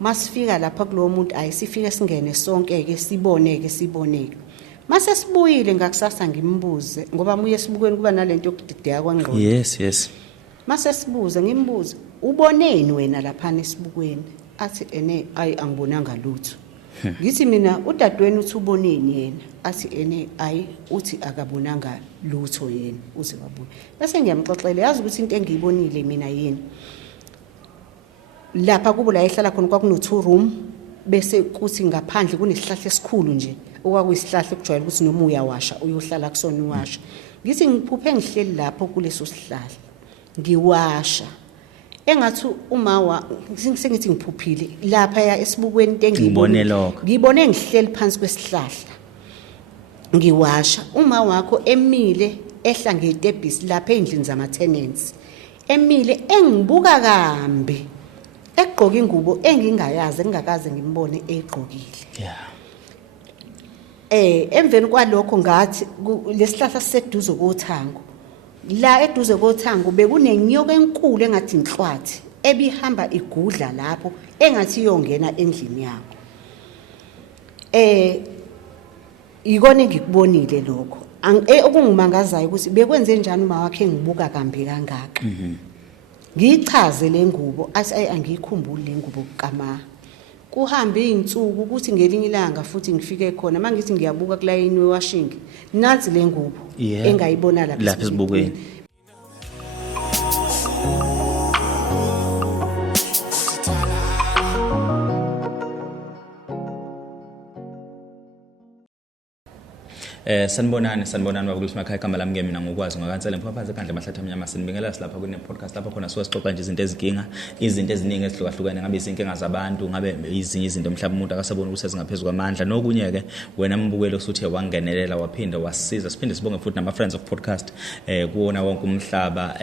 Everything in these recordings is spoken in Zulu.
masifika lapha kulowo muntu ayisifike singene sonke ke siboneke mase sibuyile ngakusasa ngimbuze ngoba muye sibukweni kuba nalento yokudideka kwangqondo yes mase sibuze ngimbuze uboneni wena lapha nesibukweni athi ene ayi angibonanga lutho ngithi mina udadweni uthi uboneni yena athi ene ayi uthi akabonanga lutho yena uze wabuya bese ngiyamxoxela yazi ukuthi into engiyibonile mina yena lapha kubo la ehlala khona kwakuno 2 room bese kuthi ngaphandle kunesihlahla esikhulu nje okwakuyisihlahla ekujwayele ukuthi noma uyawasha uyohlala kusona uwasha ngithi ngiphuphe ngihleli lapho kuleso sihlahla ngiwasha engathi uma sengithi ngiphuphile lapha ya esibukweni into ngibone ngihleli phansi kwesihlahla ngiwasha uma wakho emile ehla ngetebhisi lapha endlini zama tenants emile engibuka kambe egqoka ingubo engingayazi engakaze ngimbone egqokile emveni kwalokho ngathi lesihlahla siseduze kothango la eduze kothango bekunenyoka enkulu engathi inhlwathi ebihamba igudla lapho engathi iyongena endlini yakho ikona ngikubonile lokho okungimangazayo ukuthi bekwenze njani uma wakhe ngibuka kambe kangaka ngichaze lengubo athi angiyikhumbuli lengubo kama kuhambe izinsuku ukuthi ngelinye ilanga futhi ngifike khona mangithi ngiyabuka kulayini wewashing nazi lengubo engayibona lapha esibukweni sanibonani babukulisa emakhaya igama lami ke mina ngokwazi ngakansela mphaphansi ekhandle mahlathi amnyama sinibingelela silapha kune podcast lapha khona sixoxa nje izinto eziningi ezihlukahlukene ngabe izinkinga zabantu ngabe izinye izinto mhlawumbe umuntu akasabona ukuthi ezingaphezulu kwamandla nokunye ke wena mbukelo usuthi wangenelela waphinda wasisiza siphinde sibonge futhi nama friends of podcast kuona wonke umhlaba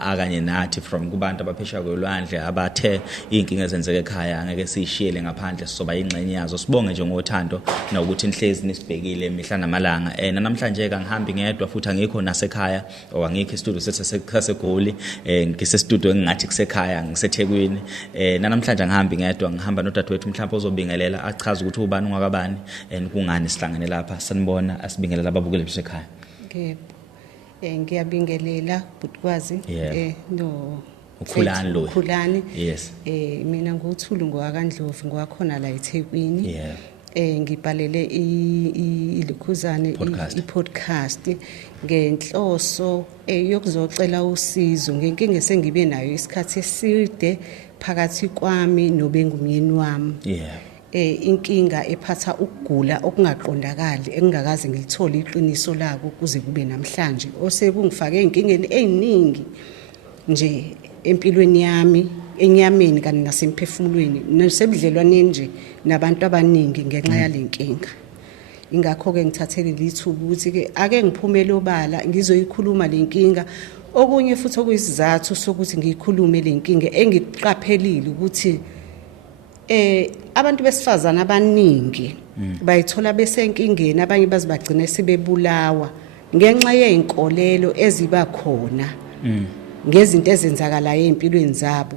akanye nathi from kubantu abaphesheya kolwandle abathe inkinga ezenzeke ekhaya angeke sishiyele ngaphandle sizoba ingxenye yazo sibonge nje ngothando nokuthi inhlezi nisibhekile mihla namalanga namhlanje ke ngihambi ngedwa futhi angikho nasekhaya owangikho e-studio sesegoli ngise-studio engathi kusekhaya ngiseThekwini namhlanje ngihambi ngedwa ngihamba nodadewethu mhlawumbe ozobingelela achaza ukuthi ubani ungakabani kungani sihlangene lapha sanibona asibingelela ababukeli besekhaya ngiyabingelela butikwazi no ukhulani yes mina nguThulu ngwaKandlovu ngwakhona la eThekwini ngibhalele iLikhuzane i-podcast ngenhloso yokuzocela usizo ngenkinga esengibe nayo isikhathi eside phakathi kwami nobengumyeni wami inkinga ephatha ukugula okungaqondakali engingakaze ngilithole iqiniso lako kuze kube namhlanje osekungifake inkingeni eziningi nje empilweni yami enyameni kanye nasemphefumulweni nasebudlelwaneni nje nabantu abaningi ngenxa yalenkinga ingakho ke ngithathele lithuba ukuthi ke ake ngiphumele obala ngizoyikhuluma lenkinga okunye futhi okuyisizathu sokuthi ngiyikhulume lenkinga engiqaphelile ukuthi abantu besifazana abaningi bayithola besenkingeni abanye bazibagcina sebebulawa ngenxa yeinkolelo eziba khona ngezinto ezenzakalayo empilweni zabo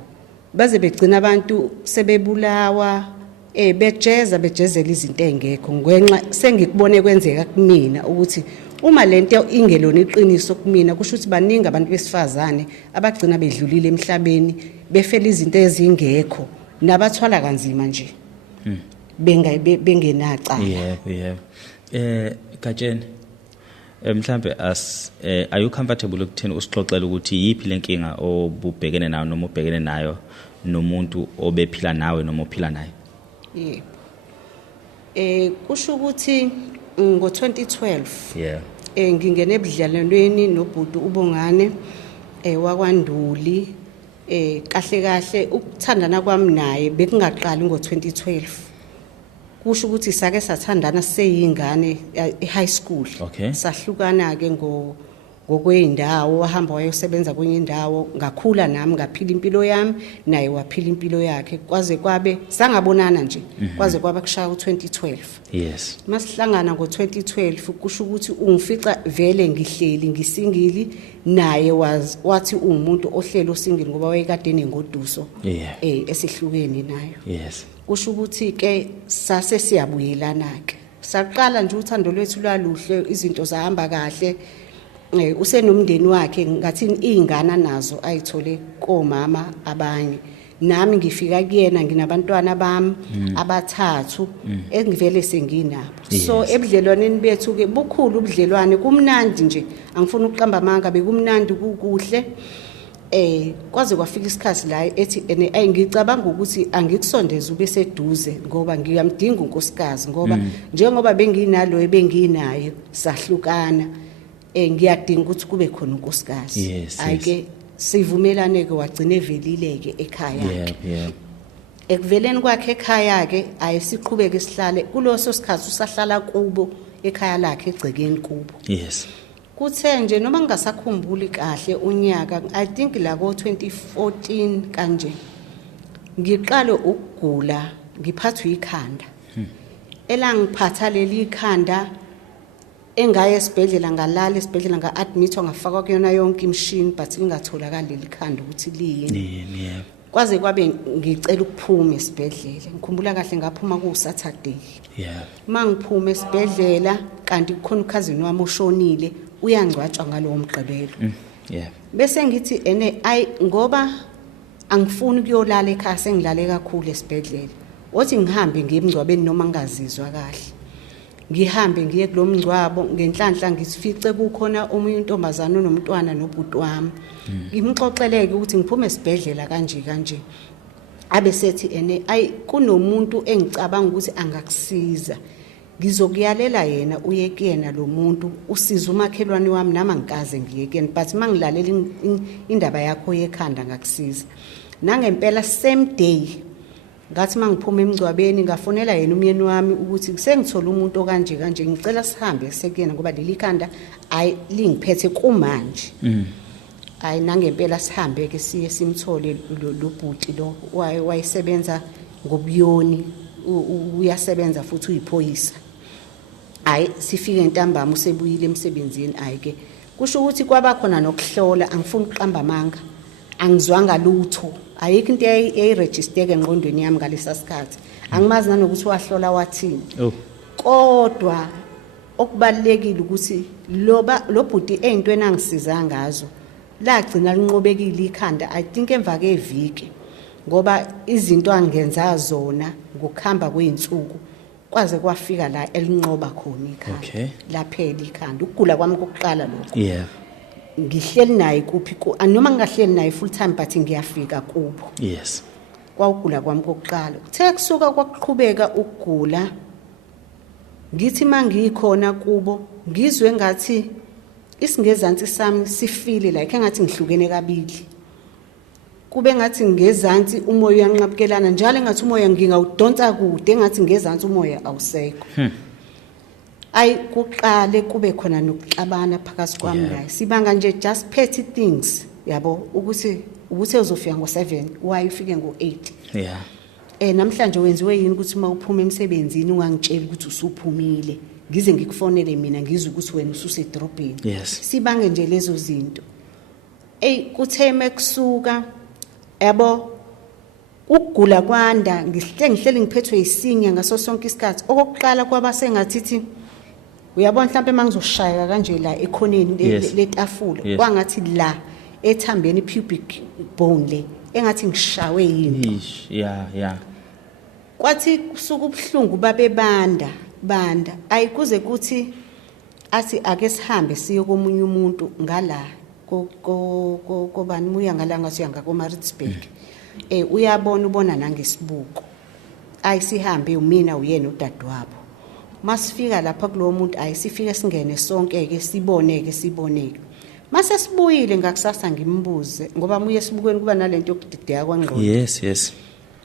baze begcina abantu sebebulawa bejezela izinto engekho ngenxa sengikubone kwenzeka kumina ukuthi uma lento ingelona iqiniso kumina kusho ukuthi baningi abantu besifazane abagcina bedlulile emhlabeni befela izinto ezingekho nabathwala kanzima nje bengenaca Gatsheni mhlambe are you comfortable ukuthini usixoxela ukuthi yipi lenkinga obubhekene nayo noma ubhekene nayo nomuntu obephila nawe noma uphila naye kusho ukuthi ngo2012 ngingene ebudlalwaneni nobhuti uBongane wakwaNduli kahle ukuthandana kwami naye bekungaqali ngo2012 kusho ukuthi sake sathandana seyingane e-high school sahlukana ke ngokweindawo wahamba wayosebenza kwenye indawo ngakhula nami ngaphila impilo yami naye waphila impilo yakhe kwaze kwabe sangabonana nje kwaze kwaba kushaya u2012 yes masihlangana ngo2012 kusho ukuthi ungifica vele ngihleli ngisingili naye wathi umuntu ohlela osingili ngoba wayekade nengoduso yeah esihlukene nayo yes kusho ukuthi ke sase siyabuyelana ke saqala nje uthando lwethu lwaluhle izinto zahamba kahle usenomndeni wakhe ngathi izingane nazo ayithole komama abanye nami ngifika kuyena nginabantwana bami abathathu engivele senginabo so ebudlelwaneni bethu ke bukhulu ubudlelwane kumnandi nje angifuni ukuqamba amanga bekumnandi kukuhle kwaze kwafika isikhathi la ethi ngicabanga ukuthi angikusondeza ube seduze ngoba ngiyamdinga unkosikazi ngoba njengoba benginalo ebenginayo sahlukana ngiyadinga ukuthi kube khona unkosikazi ayike sivumelane ke wagcina evelile ke ekhaya yakhe ekuveleni kwakhe ekhaya ke ayisiqhubeke sihlale kuloso sikhathi usahlala kubo ekhaya lakhe egcekeni kubo yes kuthe nje noma ngingasakhumbuli kahle unyaka I think la ko 2014 kanje ngiqale ukugula ngiphathwe ikhanda elangiphatha leli ikhanda engaye esibhedlela ngalala esibhedlela nga-admithwa ngafakwa kuyona yonke imishini but lingatholakali leli khanda ukuthi liyini kwaze kwabe ngicela ukuphuma esibhedlela ngikhumbula kahle ngaphuma ku-Saturday mangiphuma esibhedlela kanti kukhona ukhazini wami oshonile uyangcwatshwa ngalowo mgqibelo bese ngithi ngoba angifuni ukuyolala ekhaya sengilale kakhulu esibhedlela othi ngihambe ngiyemngcwabeni noma ngingazizwa kahle ngihambe ngiye kulomngcwabo ngenhlanhla ngisifice kukhona omunye intombazana nomntwana nobhuti wami ngimxoxeleke ukuthi ngiphume esibhedlela kanje abe sethi kunomuntu engicabanga ukuthi angakusiza ngizokuyalela yena uye kuyena lo muntu usiza umakhelwane wami nama ngikaze ngiye kuyena but mangilalela indaba yakho yekhanda ngakusiza nangempela same day ngathi mangiphuma emngcwabeni ngafonela yena umyeni wami ukuthi sengithola umuntu okanje ngicela sihambe sekuyena ngoba leli khanda lingiphethe kumanje nangempela sihambe ke siye simthole lo bhuti lo wayesebenza ngobuyoni uyasebenza futhi uyiphoyisa sifike entambama usebuyile emsebenzini ke kusho ukuthi kwaba khona nokuhlola angifuni ukuqamba amanga angizwanga lutho ayikho into eyiregister engqondweni yami ngalesa sikhathi angimazi nanokuthi wahlola wathini kodwa okubalekile ukuthi lo bhuti eyintweni angisiza ngazo lagcina linqobekile ikhanda I think emva kweviki ngoba izinto angenza zona ngokuhamba kweinsuku kwaze kwafika la elinqoba khona ikhanda laphela ikhanda ukugula kwami kokuqala lokho ngihleli naye kuphi noma ngingahleli naye full time but ngiyafika kubo kwawugula kwami kokuqala kuthe kusuka kwaqhubeka ukugula ngithi mangikhona kubo ngizwe ngathi isingezansi sami sifile like engathi ngihlukene kabili kube ngathi ngezansi umoya uyanqabukelana njalo engathi umoya ngingawudonsa kude engathi ngezansi umoya awusekho kuqale kube khona nokuxabana phakathi kwami naye sibanga nje just petty things yabo ukuthi uzofika ngo7 why ufike ngo8 namhlanje wenziwe yini ukuthi mawuphuma emsebenzini ungangitshela ukuthi usuphumile ngize ngikufonele mina ngizwe ukuthi wena ususedrobheni sibange nje lezo zinto kutheme kusuka yabo ukugula kwanda ngihleli ngiphethwe isinya ngaso sonke isikhathi okokuqala kwaba sengathithi uyabona mhlawumbe mangizoshaya kanje la ekhoneni letafula kwangathi la ethambeni pubic bone le engathi ngishawe yini kwathi kusuka ubhlungu babebanda ayikuze kuthi athi ake sihambe siye komunye umuntu ngala kobani muya ngalanga siyanga koMaritzburg uyabona ubona nangesibuko ayisihambe umina uyena udadewabo masifika lapha kulo muntu ayisifike singene sonke ke siboneke mase sibuyile ngakusasa ngimbuze ngoba muye sibukweni kuba nalento yokudideka kwangqondo yes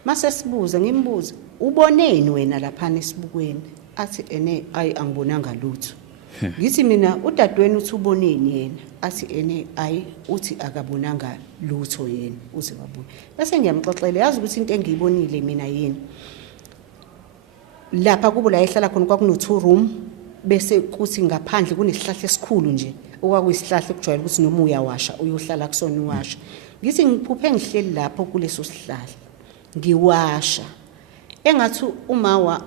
mase sibuze ngimbuze uboneni wena lapha nesibukweni athi angibonanga lutho ngithi mina udadewenu uthi uboneni yena athi ene ayi uthi akabonanga lutho yena uze wabuya bese ngiyamxoxela yazi ukuthi into engiyibonile mina yini lapha kubo la ehlala khona kwakuno 2 room bese kuthi ngaphandle kunesihlahla esikhulu nje okwakuyisihlahla ekujwayele ukuthi noma uyawasha uyohlala kusona uwasha ngithi ngiphuphe ngihleli lapho kuleso sihlahla ngiwasha engathi uma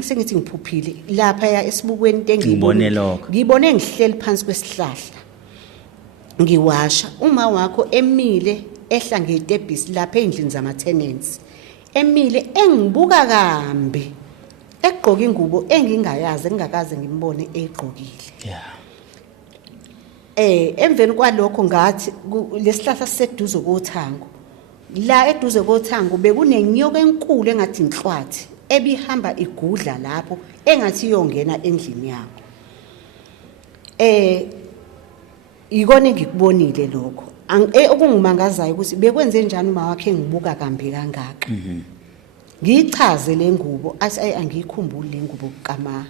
sengithi ngiphuphile lapha ya esibukweni ngibone ngihleli phansi kwesihlahla ngiwasha uma wakho emile ehla ngetebhisi lapha endlini zama tenants emile engibuka kambe egqoka ingubo engingayazi engakaze ngimbone egqokile emveni kwalokho ngathi lesihlahla siseduze kothango la eduze kothango bekunenyoka enkulu engathi inhlwathi ebihamba igudla lapho engathi iyongena endlini yakho ikona ngikubonile lokho okungimangazayo ukuthi bekwenze njani uma wakhe ngibuka kambi kangaka ngichaze lengubo athi angiyikhumbuli lengubo kama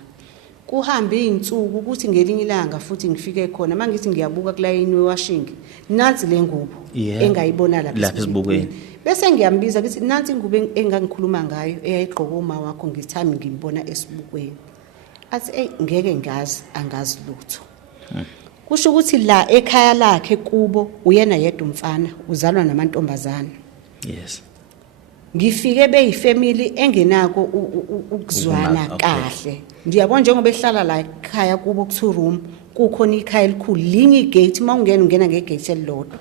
kuhambe izinsuku ukuthi ngelinye ilanga futhi ngifike khona mangithi ngiyabuka kulayini wewashing nansi lengubo engayibona lapha esibukweni bese ngiyambiza ukuthi nansi ingubo engangikhuluma ngayo eyayigqoka uma wakho ngithami ngimbona esibukweni athi ngeke ngazi angazi lutho kusho ukuthi la ekhaya lakhe kubo uyena yedwa umfana uzalwa namantombazana ngifike beyifamily engenako ukuzwana kahle ndiyabona njengoba ehlala la ekhaya kubo ku2 room kukhona ikhaya elikhulu linye igate mawungena ngegate elilodwa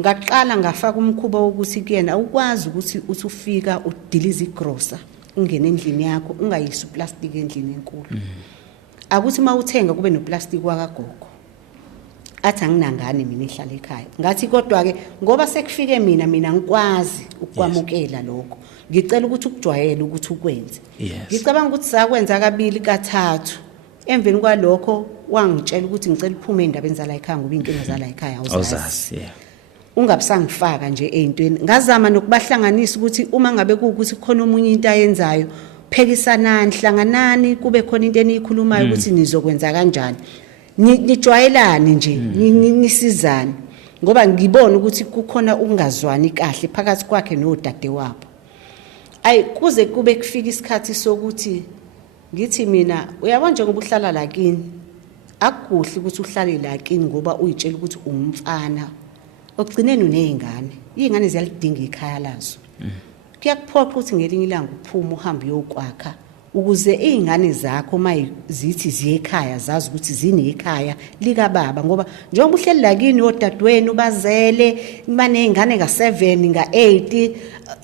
ngaqala ngafaka umkhuba wokuthi kuyena ukwazi ukuthi ufika udilize igrocer ungene endlini yakho ungayisi uplastic endlini enkulu akuthi mawuthenga kube noplastic wakagogo athi anginangane mina ehlala ekhaya ngathi kodwa ke ngoba sekufike mina ngikwazi ukwamukela lokho ngicela ukuthi ukujwayele ukuthi ukwenze ngicabanga ukuthi sakwenza kabili kathathu emveni kwalokho wangitshela ukuthi ngicela uphume endabeni zala ekhaya ngoba inkinga zala ekhaya awuzazi ungabusangifaka nje ezintweni ngazama nokubahlanganisa ukuthi uma ngabe kuukuthi khona omunye into ayenzayo phekisanani hlanganani kube khona into eniyikhulumayo ukuthi nizokwenza kanjani nijwayelane nje nisizane ngoba ngibona ukuthi kukhona ukungazwani kahle phakathi kwakhe nodade wabo kuze kube kufika isikhathi sokuthi ngithi mina uyabona njengoba uhlala la kini akuhle ukuthi uhlale la kini ngoba uyitshela ukuthi ungumfana ogcineni unezingane izingane ziyalidinga ikhaya lazo kuyakuphoqa ukuthi ngelinye ilanga uphuma uhambe uyokwakha ukuze izingane zakho mayizithi ziye ekhaya zazi ukuthi zine ekhaya lika baba ngoba njengoba uhleli la kini odadewenu bazele banezingane nga7 nga8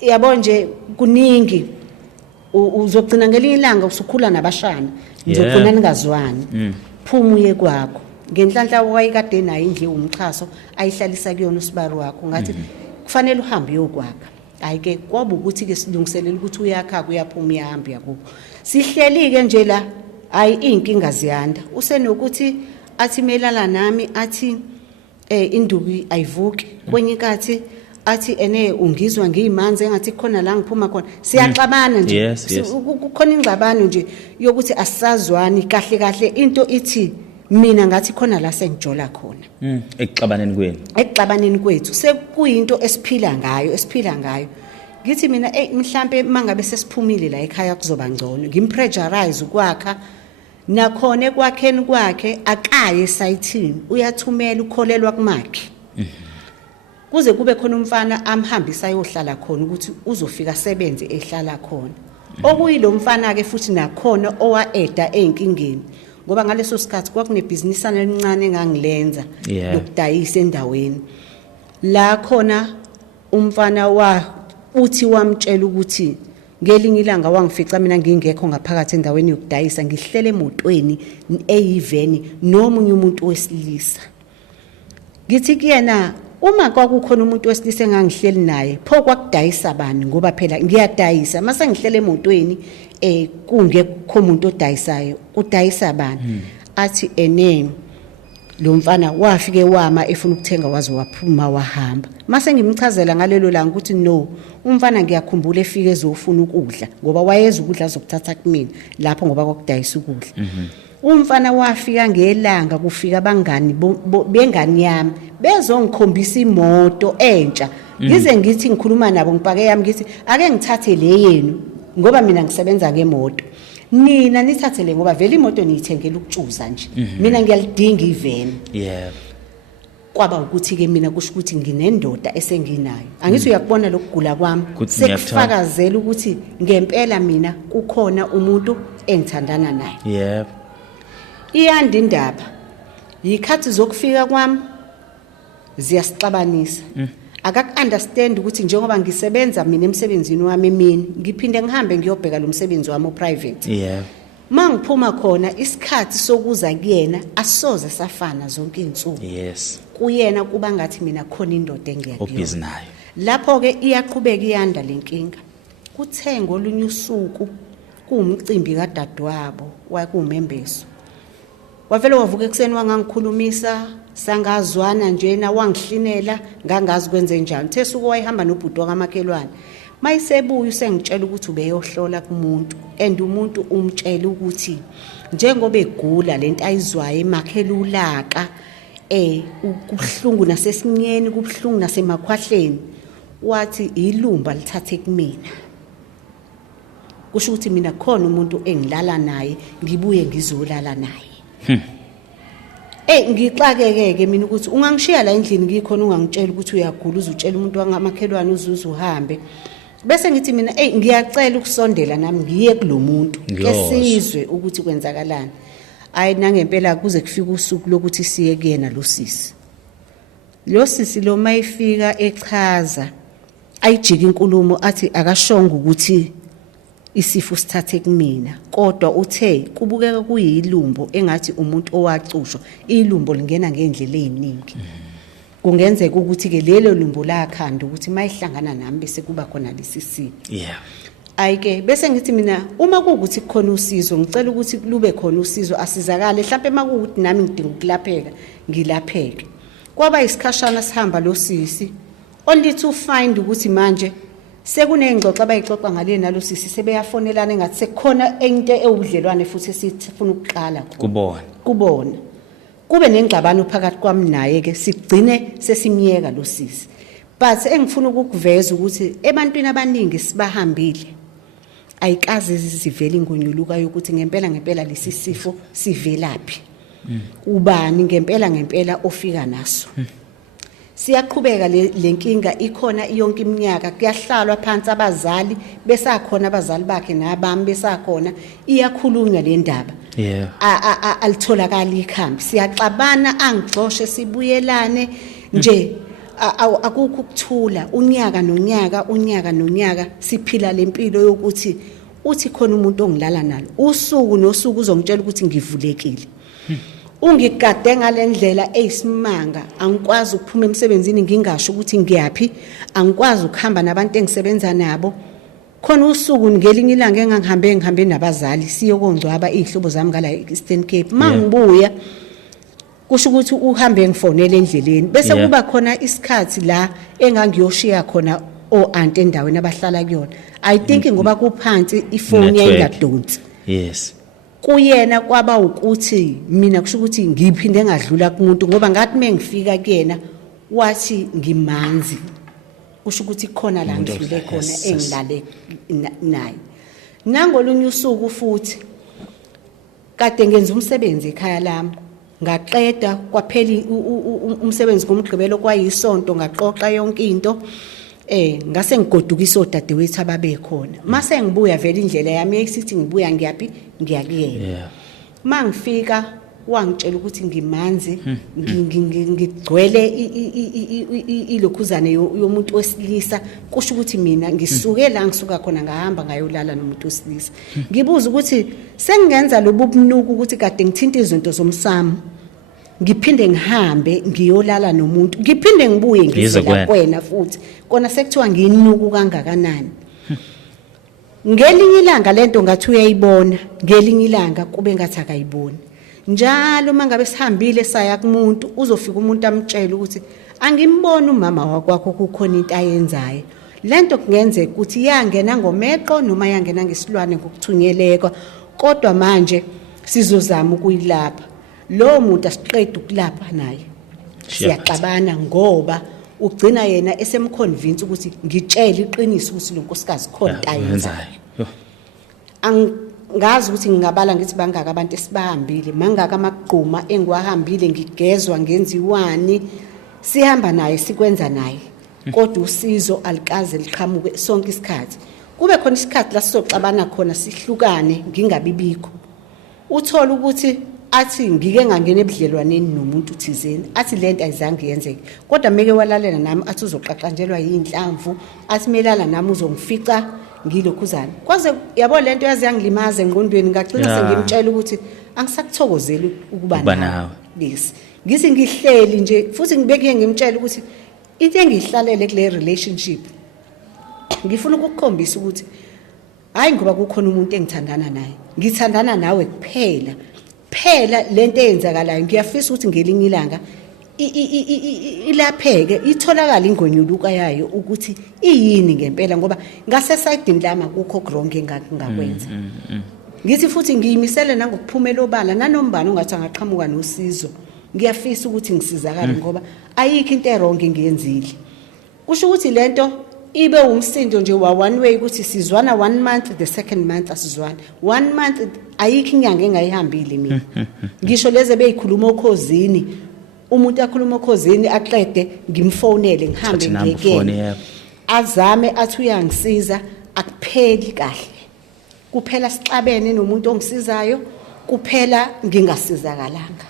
yabo nje kuningi uzogcina ngelinye ilanga usukhula nabashana nizogcina ningazwani phuma uye kwakho ngenhlanhla wayekade nayo indle umchaso ayihlalisa kuyona usibari wakho ngathi kufanele uhambe uyokwakha ayike kwaba ukuthi ke silungiselela ukuthi uyakha kuyaphuma uyahamba yakho sihleli ke nje la inkinga ziyanda usenokuthi athi melala nami athi induku ayivuki kwenye inkathi athi ene ungizwa ngiyimanzi engathi khona la ngiphuma khona siyaxabana nje kukhona ingxabano nje yokuthi asazwani kahle into ithi mina ngathi khona la sengijola khona ekuxabaneni kwethu sekuyinto esiphila ngayo ngithi mina mhlambe mangabe sesiphumile la ekhaya kuzoba ngcono ngimpressurize ukwakha nakhona ekwakheni kwakhe akaye esayithini uyathumela ukholelwa kumakhe kuze kube khona umfana amhambisa ayohlala khona ukuthi uzofika sebenze ehlala khona okuyilo mfana ke futhi nakhona owaeda einkingeni ngoba ngaleso sikhathi kwakunebhizinisana elincane engangilenza lokudayisa endaweni la khona umfana uthi wamtshela ukuthi ngelinye ilanga wangifica mina ngingekho ngaphakathi endaweni yokudayisa ngihlele emotweni eyiveni nomunye umuntu wesilisa ngithi kuyena uma kwakukhona umuntu wesilisa engangihleli naye pho kwakudayisa bani ngoba phela ngiyadayisa mase ngihlele emotweni kungekho umuntu odayisayo kudayisa bani athi lo mfana wafike wama efuna ukuthenga waze waphuma wahamba mase ngimchazela ngalelo langa ukuthi no umfana ngiyakhumbula efike ezofuna ukudla ngoba wayeza ukudla azokuthatha kumina lapho ngoba kwakudayisa ukudla umfana wafika ngelanga kufika abangani bengani yami bezongikhombisa imoto entsha ngize ngithi ngikhuluma nabo ngipake yami ngithi ake ngithathe le yenu ngoba mina ngisebenza ngemoto nina nithathe le ngoba vele imoto niyithengela ukutshuza nje mina ngiyalidinga iveni kwaba ukuthi ke mina kusho ukuthi nginendoda esenginayo angithi uyakubona lokugula kwami sekufakazela ukuthi ngempela mina kukhona umuntu engithandana naye iyanda indaba yikhathi zokufika kwami ziyasixabanisa akaku-understand ukuthi njengoba ngisebenza mina emsebenzini wami emini ngiphinde ngihambe ngiyobheka lo msebenzi wami o-private mangiphuma khona isikhathi sokuza kuyena asoze safana zonke izinsuku kuyena kuba ngathi mina khona indoda engiyakuyona lapho-ke iyaqhubeka iyanda le nkinga kuthenga olunye usuku kuwumcimbi kadadewabo wakuwumembeso wavele wavuka ekuseni wangangikhulumisa sangazwana njena wangihlinela ngangazi kwenze njani the suku wayihamba nobhuti wakamakhelwane mayisebuya usengitshela ukuthi ubeyohlola kumuntu and umuntu umtshela ukuthi njengoba egula lento ayizwayo emakhela ulaka kubuhlungu nasesinyeni kubuhlungu nasemakhwahleni wathi ilumba lithathe kumina kusho ukuthi mina khona umuntu engilala naye ngibuye ngizolala naye ngixakeke mina ukuthi ungangishiya la endlini ngikhona ungangitshela ukuthi uyagula uzutshela umuntu wangamakhelwane uzuze uhambe bese ngithi mina ngiyacela ukusondela nami ngiye kulomuntu kesizwe ukuthi kwenzakalani ayi nangempela kuze kufika usuku lokuthi siye kuyena lo sisi lo mayifika echaza ayijika inkulumo athi akashonga ukuthi isifo sithathe kumina kodwa uthe kubukeka kuyilumbo engathi umuntu owacushwa ilumbo lingena ngendlela eziningi kungenzeka ukuthi ke lelo lumbo lakhanda ukuthi mayihlangana nami bese kuba khona lesisimo ayike bese ngithi mina uma kuukuthi kukhona usizo ngicela ukuthi lube khona usizo asizakale mhlawumbe makuukuthi nami ngidinga ukulapheka ngilapheke kwaba isikhashana sihamba lo sisi only to find ukuthi manje sekunengxoxo abayixoxa ngale nalo sisi sebeyafonelana engathi sekukhona into ewudlelwane futhi sifuna ukuqala kubona kube nengxabano phakathi kwami naye ke sigcine sesimiyeka lo sisi but engifuna ukukuveza ukuthi ebantwini abaningi sibahambile ayikaze zivele ingonyuluka yokuthi ngempela lesisifo sivelaphi ubani ngempela ofika naso siyaqhubeka lenkinga ikhona yonke iminyaka kuyahlalwa phansi abazali besakhona abazali bakhe nabami besakhona iyakhulunywa le ndaba alitholakala ikhambi siyaxabana angixoshe sibuyelane nje akukho ukuthula unyaka nonyaka siphila lempilo yokuthi uthi khona umuntu ongilala nalo usuku nosuku uzongitshela ukuthi ngivulekile ungigade ngalendlela eyisimanga angikwazi ukuphuma emsebenzini ngingasho ukuthi ngiyapi angikwazi ukuhamba nabantu engisebenza nabo khona usuku ngelinye ilanga engangihambe nabazali siyokongcwaba izihlobo zami ngala Eastern Cape mangibuya kusho ukuthi uhambe ngifonele endleleni bese kuba khona isikhathi la engangiyoshiya khona aunty endaweni abahlala kuyona I think ngoba kuphansi ifoni yayingadonsi kuyena kwaba ukuthi mina kusho ukuthi ngiphinde ngadlula kumuntu ngoba ngathi mengifika kuyena wathi ngimanzi kusho ukuthi khona la ngidlule khona engilale naye nangolunye usuku futhi kade ngenza umsebenzi ekhaya lami ngaqeda kwaphela umsebenzi ngomgqibelo kwayisonto ngaqoqa yonke into ngase ngigodukisa odadewethu ababekhona mase ngibuya vele indlela yami eksithi ngibuya ngiyapi ngiyakuyena mangifika wangitshela ukuthi ngimanzi ngigcwele ilokhuzane yomuntu wesilisa kusho ukuthi mina ngisuke la ngisuka khona ngahamba ngayolala nomuntu wesilisa ngibuza ukuthi sengenza lobubunuku ukuthi kade ngithinta izinto zomsamo ngiphinde ngihambe ngiyolala nomuntu ngiphinde ngibuye ngizela kwena futhi kona sekuthiwa nginuku kangakanani ngelinye ilanga lento ngathi uyayibona ngelinye ilanga kube ngathi akayiboni njalo mangabe sihambile saya kumuntu uzofika umuntu amtshela ukuthi angimboni umama wakwakho kukhona into ayenzayo lento kungenzeka ukuthi yangena ngomeqo noma yangena ngesilwane ngokuthunyeleka kodwa manje sizozama ukuyilapha lo muntu asiqeda ukulapha naye siyaxabana ngoba ugcina yena esemconvince ukuthi ngitshela iqiniso ukuthi lo nkosikazi khona ayenzayo angazi ukuthi ngingabala ngithi bangaka abantu esibahambile mangaka amagquma engiwahambile ngigezwa ngenziwani sihamba naye sikwenza naye kodwa usizo alikaze liqhamuke sonke isikhathi kube khona isikhathi la sizoxabana khona sihlukane ngingabibikho uthola ukuthi athi ngike ngangena ebudlelwaneni nomuntu thizeni athi lento ayizange yenzeke kodwa meke walalela nami athi uzoqaqanjelwa yinhlamvu athi melala nami uzongifica ngilokhuzana kwaze yabo lento yazi yangilimaza engqondweni ngagcina sengimtshela ukuthi angisakuthokozeli ukuba nawe lesi ngithi ngihleli nje futhi ngibeke ngimtshela ukuthi into engihlalele kule relationship ngifuna ukukukhombisa ukuthi hayi ngoba kukhona umuntu engithandana naye ngithandana nawe kuphela lento eyenzakalayo ngiyafisa ukuthi ngelinye ilanga ilapheke itholakala ingonyuluka yayo ukuthi iyini ngempela ngoba ngase sidini lami akukho wrong engakwenza ngithi futhi ngiyimisele nangokuphumela obala nanombani ongathi angaqhamuka nosizo ngiyafisa ukuthi ngisizakale ngoba ayikho into wrong engiyenzile kusho ukuthi lento ibe umsindo nje wa one way ukuthi sizwana 1 month the second month asizwana 1 month ayikho inyanga engayihambile mina ngisho leze beyikhuluma okhozini umuntu akhuluma okhozini aqede ngimfonele ngihambe ngiyekene azame athi uyangisiza akupheli kahle kuphela sixabene nomuntu ongisizayo kuphela ngingasizakalanga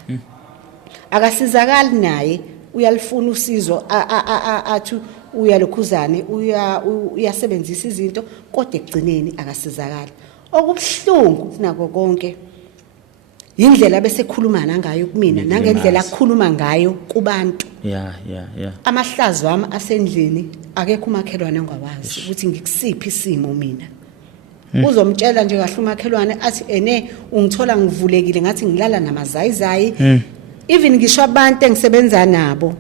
akasizakali naye uyalifuna usizo athi uyalokhuzane uyasebenzisa izinto kodwa ekugcineni akasizakali okubhlungu nako konke indlela bese khulumana ngayo kumina nangendlela akukhuluma ngayo kubantu amahlazo wami asendlini akekho umakhelwane ongawazi ukuthi ngikusiphi isimo mina uzomtshela nje kahle umakhelwane athi ungithola ngivulekile ngathi ngilala namazayizayi even ngisho abantu engisebenza nabo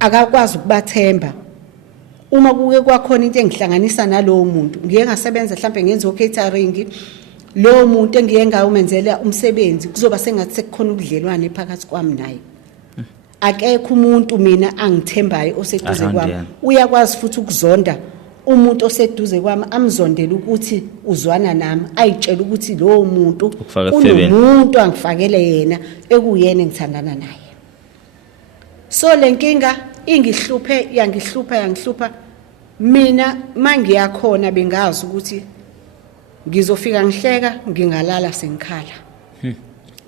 akakwazi ukubathemba uma kuke kwakhona into engihlanganisa nalowo muntu ngiye ngasebenza mhlawumbe ngenza catering lo muntu engiye ngawumenzela umsebenzi kuzoba sengathi sekukhona ubudlelwane phakathi kwami naye akekho umuntu mina angithembayo oseduze kwami uyakwazi futhi ukuzonda umuntu oseduze kwami amzondela ukuthi uzwana nami ayitshela ukuthi lo muntu unomuntu angifakele yena ekuyena engithandana naye so lenkinga ingihluphe yangihlupha mina mangiyakhona bengazi ukuthi ngizofika ngihleka ngingalala sengikhala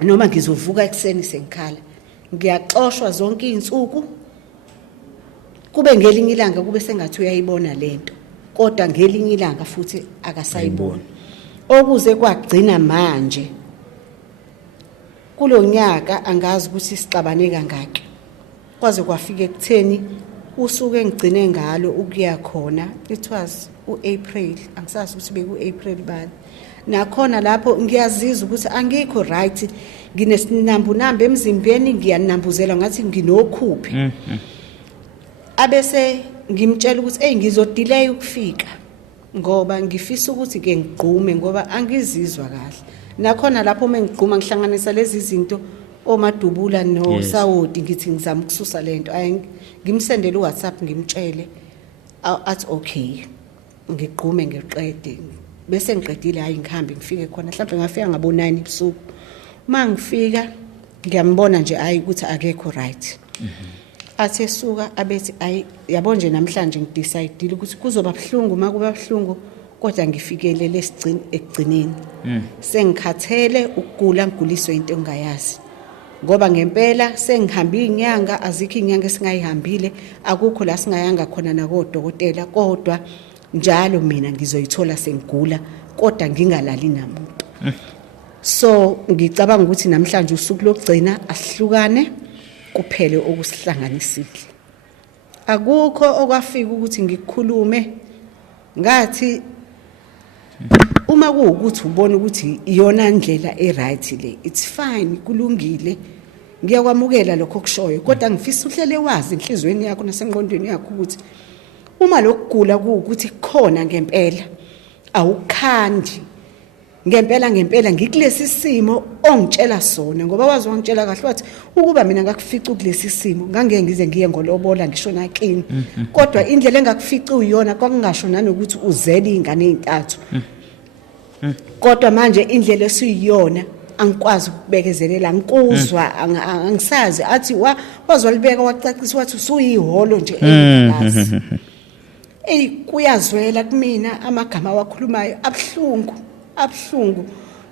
noma ngizovuka ekseni sengikhala ngiyaxoshwa zonke izinsuku kube ngelinye ilanga kube sengathi uyayibona lento kodwa ngelinye ilanga futhi akasayibona okuze kwagcina manje kulonyaka angazi ukuthi sixabane kangaki kwaze kwafika ekutheni usuku engigcine ngalo ukuya khona it was uApril angisazi ukuthi bekuApril bani nakhona lapho ngiyazizwa ukuthi angikho right nginesinambunamba emzimbeni ngiyanambuzela ngathi nginokhuphi abese ngimtshela ukuthi ngizodelay ukufika ngoba ngifisa ukuthi ke ngigqume ngoba angizizwa kahle nakhona lapho mengigquma ngihlanganisa lezi zinto omadubula noSawoti ngithi ngizama ukususa lento ngimsendele uWhatsApp ngimtshele athi okay ngigqume ngiqede bese ngiqedile hayi ngihambe ngifike khona mhlawumbe ngafika ngabo 9 ebusuku mangifika ngiyambona nje hayi ukuthi akekho right athe suka abethi ayi yabo nje namhlanje ngidecide ukuthi kuzoba buhlungu makuba buhlungu kodwa ngifikelele ekugcineni sengikhathele ukugula ngiguliswe into engayazi ngoba ngempela sengihambe inyanga azikho inyanga esingayihambile akukho la singayanga khona nakodokotela kodwa njalo mina ngizoyithola sengigula kodwa ngingalali namuntu so ngicabanga ukuthi namhlanje usuku lokugcina asihlukane kuphele okusihlanganisile akukho okwafika ukuthi ngikukhulume ngathi uma kuwukuthi ubona ukuthi iyona ndlela eright le it's fine kulungile ngiyakwamukela lokho kushoyo kodwa ngifisa uhlele wazi enhlizweni yakho nasengqondweni yakho ukuthi uma lokugula kuwukuthi khona ngempela awukhandi ngempela ngikulesi simo ongitshela sona ngoba wazi wangitshela kahle wathi ukuba mina ngakufica kulesi simo ngangeke ngize ngiye ngolobola ngisho nakini kodwa indlela engakufica uyona kwakungasho nanokuthi uzele izingane ezintathu kodwa manje indlela esiyiyona angikwazi ukubekezelela ngikuzwa angisazi athi wazolibeka wacacisa wathi usuyiholo nje egazi kuyazwela kumina amagama awakhulumayo abhlungu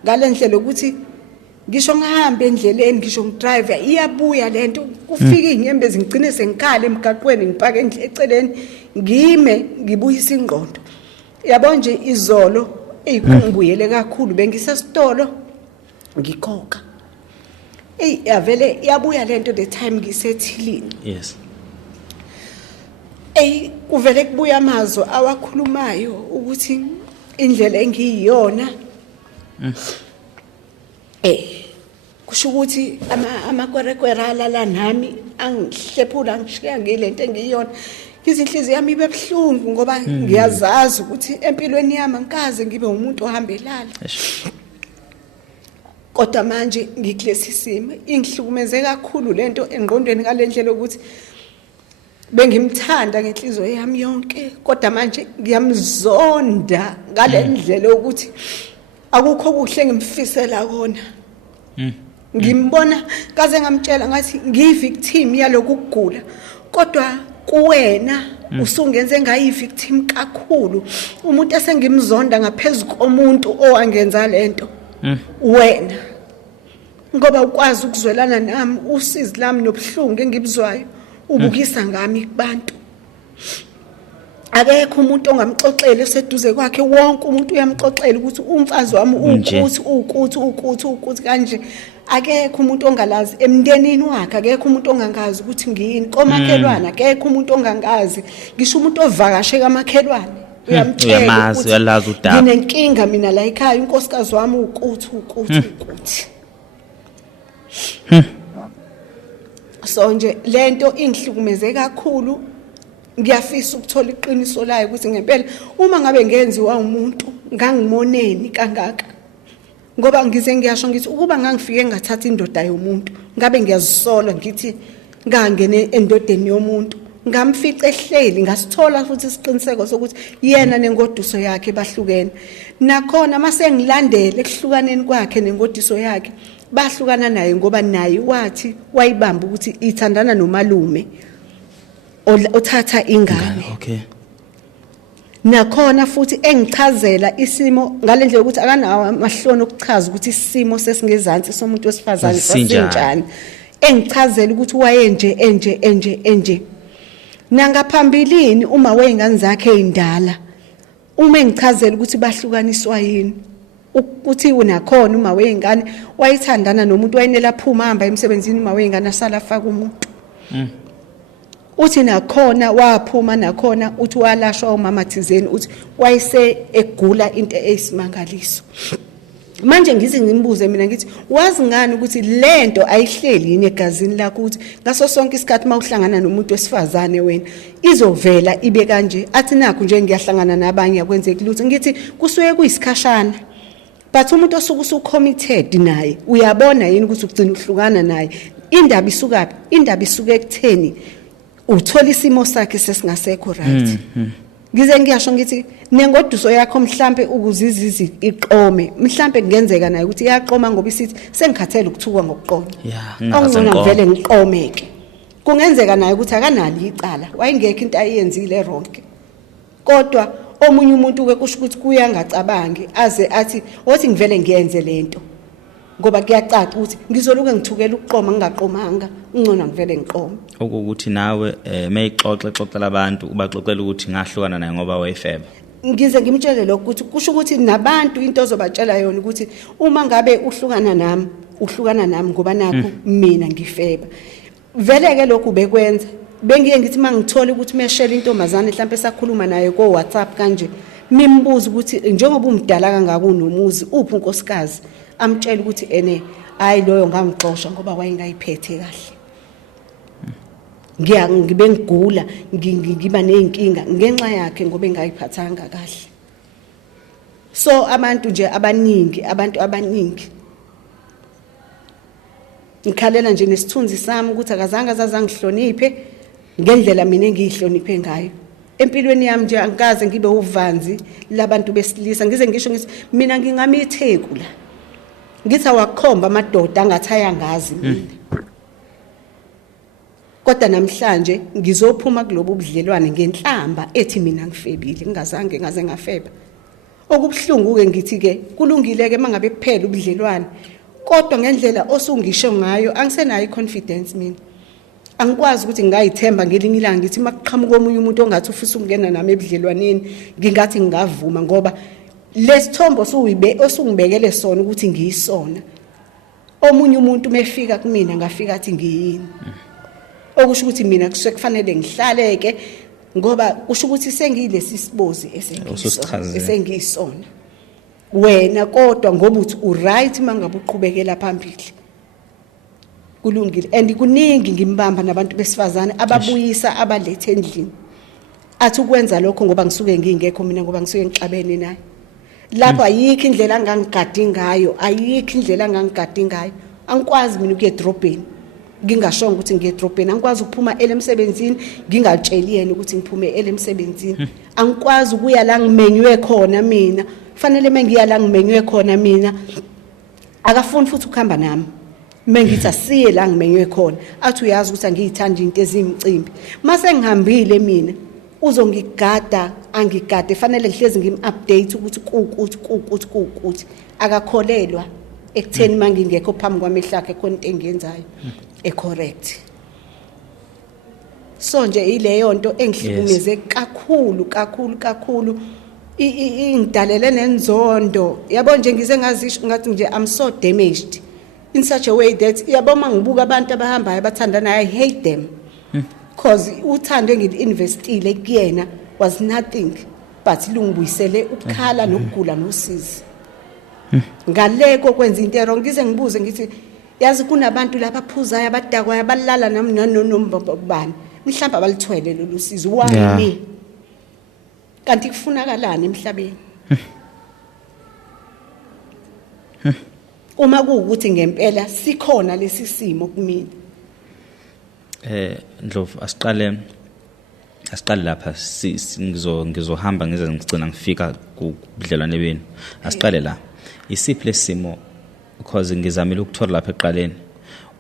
ngalendlela ukuthi ngisho ngihamba endleleni ngisho ngidrive iyabuya lento kufika inyembezi ngigcine sengikhala emgaqweni ngipaka eceleni ngime ngibuyisa ingqondo yabo nje izolo ngibuyele kakhulu bengisesitolo ngikhokha yavele yabuya lento the time ngisethilini yes kuvele kubuya amazwi awakhulumayo ukuthi indlela engiyiyona kusho ukuthi amakwerekwera alala nami angihlephula angishiya ngilento engiyiyona izinhliziyo yami ibebhlungu ngoba ngiyazazi ukuthi empilweni yami angikaze ngibe umuntu ohambelala kodwa manje ngikulesi simo ingihlukumeze kakhulu lento engqondweni ngalendlela ukuthi bengimthanda ngenhliziyo yami yonke kodwa manje ngiyamzonda ngalendlela ukuthi akukho kuhle ngimfisela kona ngimbona kaze ngamtshela ngathi ngiyivictim yaloku kugula kodwa kuwena usungenze ngayivictim kakhulu umuntu esengimzonda ngaphezulu komuntu owangenza lento wena ngoba ukwazi ukuzwelana nami usizi lami nobuhlungu engibuzwayo ubukisa ngami kubantu akekho umuntu ongamxoxela eseduze kwakhe wonke umuntu uyamxoxela ukuthi umfazi wami ukuthi kanje akekho umuntu ongalazi emndenini wakhe akekho umuntu ongangazi ukuthi ngiyini komakhelwana akekho umuntu ongangazi ngisho umuntu ovakashe kamakhelwane uyamazi uyalazi udaba nginenkinga mina la ekhaya unkosikazi wami ukuthi so nje lento ingihlukumeze kakhulu ngiyafisa ukuthola iqiniso layo ukuthi ngempela uma ngabe ngenziwa umuntu ngangimoneni kangaka ngoba ngize ngiyasho ngithi ukuba ngangifike ngathatha indoda yomuntu ngabe ngiyazisola ngithi ngangene endodeni yomuntu ngamfica ehleli ngasithola futhi isiqiniseko sokuthi yena nengodiso yakhe bahlukene nakhona mase ngilandele ekuhlukaneni kwakhe nengodiso yakhe bahlukana naye ngoba naye wathi wayibamba ukuthi ithandana nomalume othatha ingane okay nakhona futhi engichazela isimo ngalendlela ukuthi akanawo amahloni okuchaza ukuthi isimo sesingezansi somuntu wesifazane sasinjani engichazela ukuthi wayenje nangaphambilini uma weyingane zakhe ezindala uma engichazela ukuthi bahlukaniswa yini ukuthi unakhona uma weyingane wayithandana nomuntu wayenela phuma hamba emsebenzini uma weyingane asala afaka umuntu uthi nakhona waphuma nakhona uthi walashwa umama thizeni uthi wayese egula into eyisimangaliso manje ngithi ngimbuze mina ngithi wazi ngani ukuthi lento ayihleli yini egazini lakho ukuthi ngaso sonke isikhathi mawuhlangana nomuntu wesifazane wena izovela ibe kanje athi nakho nje ngiyahlangana nabanye yakwenzeka lutho ngithi kusuye kuyisikhashana but umuntu osuke usukhomitted naye uyabona yini ukuthi ugcina uhlukana naye indaba isukaphi indaba isuke ekutheni uthola isimo sakhe sesingasekho right ngize ngiyasho ngithi nengodiso yakho mhlambe ukuzizizi iqome mhlambe kungenzeka naye ukuthi iyaqoma ngoba isithi sengikhathele ukuthuka ngokuqoma angizona ngivele ngiqomeke kungenzeka naye ukuthi akanali icala wayengekho into ayenzile wrong kodwa omunye umuntu ke kusho ukuthi kuyangacabangi aze athi othi ngivele ngiyenze lento ngoba kuyacaca ukuthi ngizoluke ngithukela ukuqoma ngingaqomanga ungcona ngivele ngiqome ukuthi nawe mayixoxela abantu ubaxoxela ukuthi ngahlukana naye ngoba wayefeba ngize ngimtshele lokho ukuthi kusho ukuthi nabantu into ozobatshela yona ukuthi uma ngabe uhlukana nami ngoba nakho mina ngifeba vele ke lokhu bekwenza bengiye ngithi mangithola ukuthi meshela intombazane mhlawumbe sakhuluma naye ko WhatsApp kanje mimbuza ukuthi njengoba umdala kangaka unomuzi uphi unkosikazi amtshela ukuthi hayi loyo ngangixoxa ngoba wayengayiphethe kahle ngibe ngigula ngiba nezinkinga ngenxa yakhe ngoba engayiphathanga kahle So abantu abaningi ngikhalela nje nesithunzi sami ukuthi akazange azangihloniphe ngendlela mina engiyihloniphe ngayo empilweni yami nje angikaze ngibe uvanzi labantu besilisa ngize ngisho ngithi mina ngingamitheku la ngithi awakhomba amadoda angathaya ngazi mina kodwa namhlanje ngizophuma kulobo budlelwane ngenhlamba ethi mina ngifebile ngingazange ngaze ngafeba okubhlungu ke ngithi ke kulungile ke mangabe kuphela ubudlelwane kodwa ngendlela osungisho ngayo angisenayo iconfidence mina angikwazi ukuthi ngayithemba ngelinye ilanga ngithi makuqhamuka omunye umuntu ongathi ufisa ukungena nami ebudlelwaneni ngingathi ngingavuma ngoba lesithombo osungibekele sona ukuthi ngiyisona omunye umuntu mefika kumina ngafika athi ngiyini okusho ukuthi mina kufanele ngihlaleke ngoba kusho ukuthi sengiyilesi sibozi esengiyisona wena kodwa ngoba uthi uright mangabe uqhubekela phambili kulungile and kuningi ngimbamba nabantu besifazane ababuyisa abalethe endlini athi ukwenza lokho ngoba ngisuke ngingekho mina ngoba ngisuke ngixabene naye lapho ayikho indlela angangigadi ngayo angikwazi mina ukuye edrobheni ngingashonga ukuthi ngiye edrobheni angikwazi ukuphuma emsebenzini ngingatsheli yena ukuthi ngiphume emsebenzini angikwazi ukuya la ngimenywe khona mina fanele mengiya la ngimenywe khona mina akafuni futhi ukuhamba nami mengithi asiye la ngimenywe khona athi uyazi ukuthi angiyithanda into ezimcimbi mase ngihambile mina uzongigada angigade fanele ngihlezi ngim-update ukuthi kukuthi akakholelwa ekutheni mangingekho phambi kwamehlakhe khona into engiyenzayo correct so nje ileyo nto engihlukumeze kakhulu ingidalele nenzondo yabo nje ngize ngazisho ngathi nje I'm so damaged in such a way that yabo mangibuka abantu abahambayo bathandana I hate them because uthando engili-investile kuyena was nothing but lungibuyisele ukukhala nokugula nosizi ngaleko kwenza into wrong ngize ngibuze ngithi yazi kunabantu lapha aphuzayo abadakwayo abalala nami nanombani mhlawumbe abalithwele lolu sizo why me kanti kufunakalani emhlabeni uma kuukuthi ngempela sikhona lesi simo kumina Ndlovu asiqale lapha ngizohamba ngize ngigcina ngifika kubudlelwane benu asiqale la isiphi lesimo because ngizamile ukuthola lapha eqaleni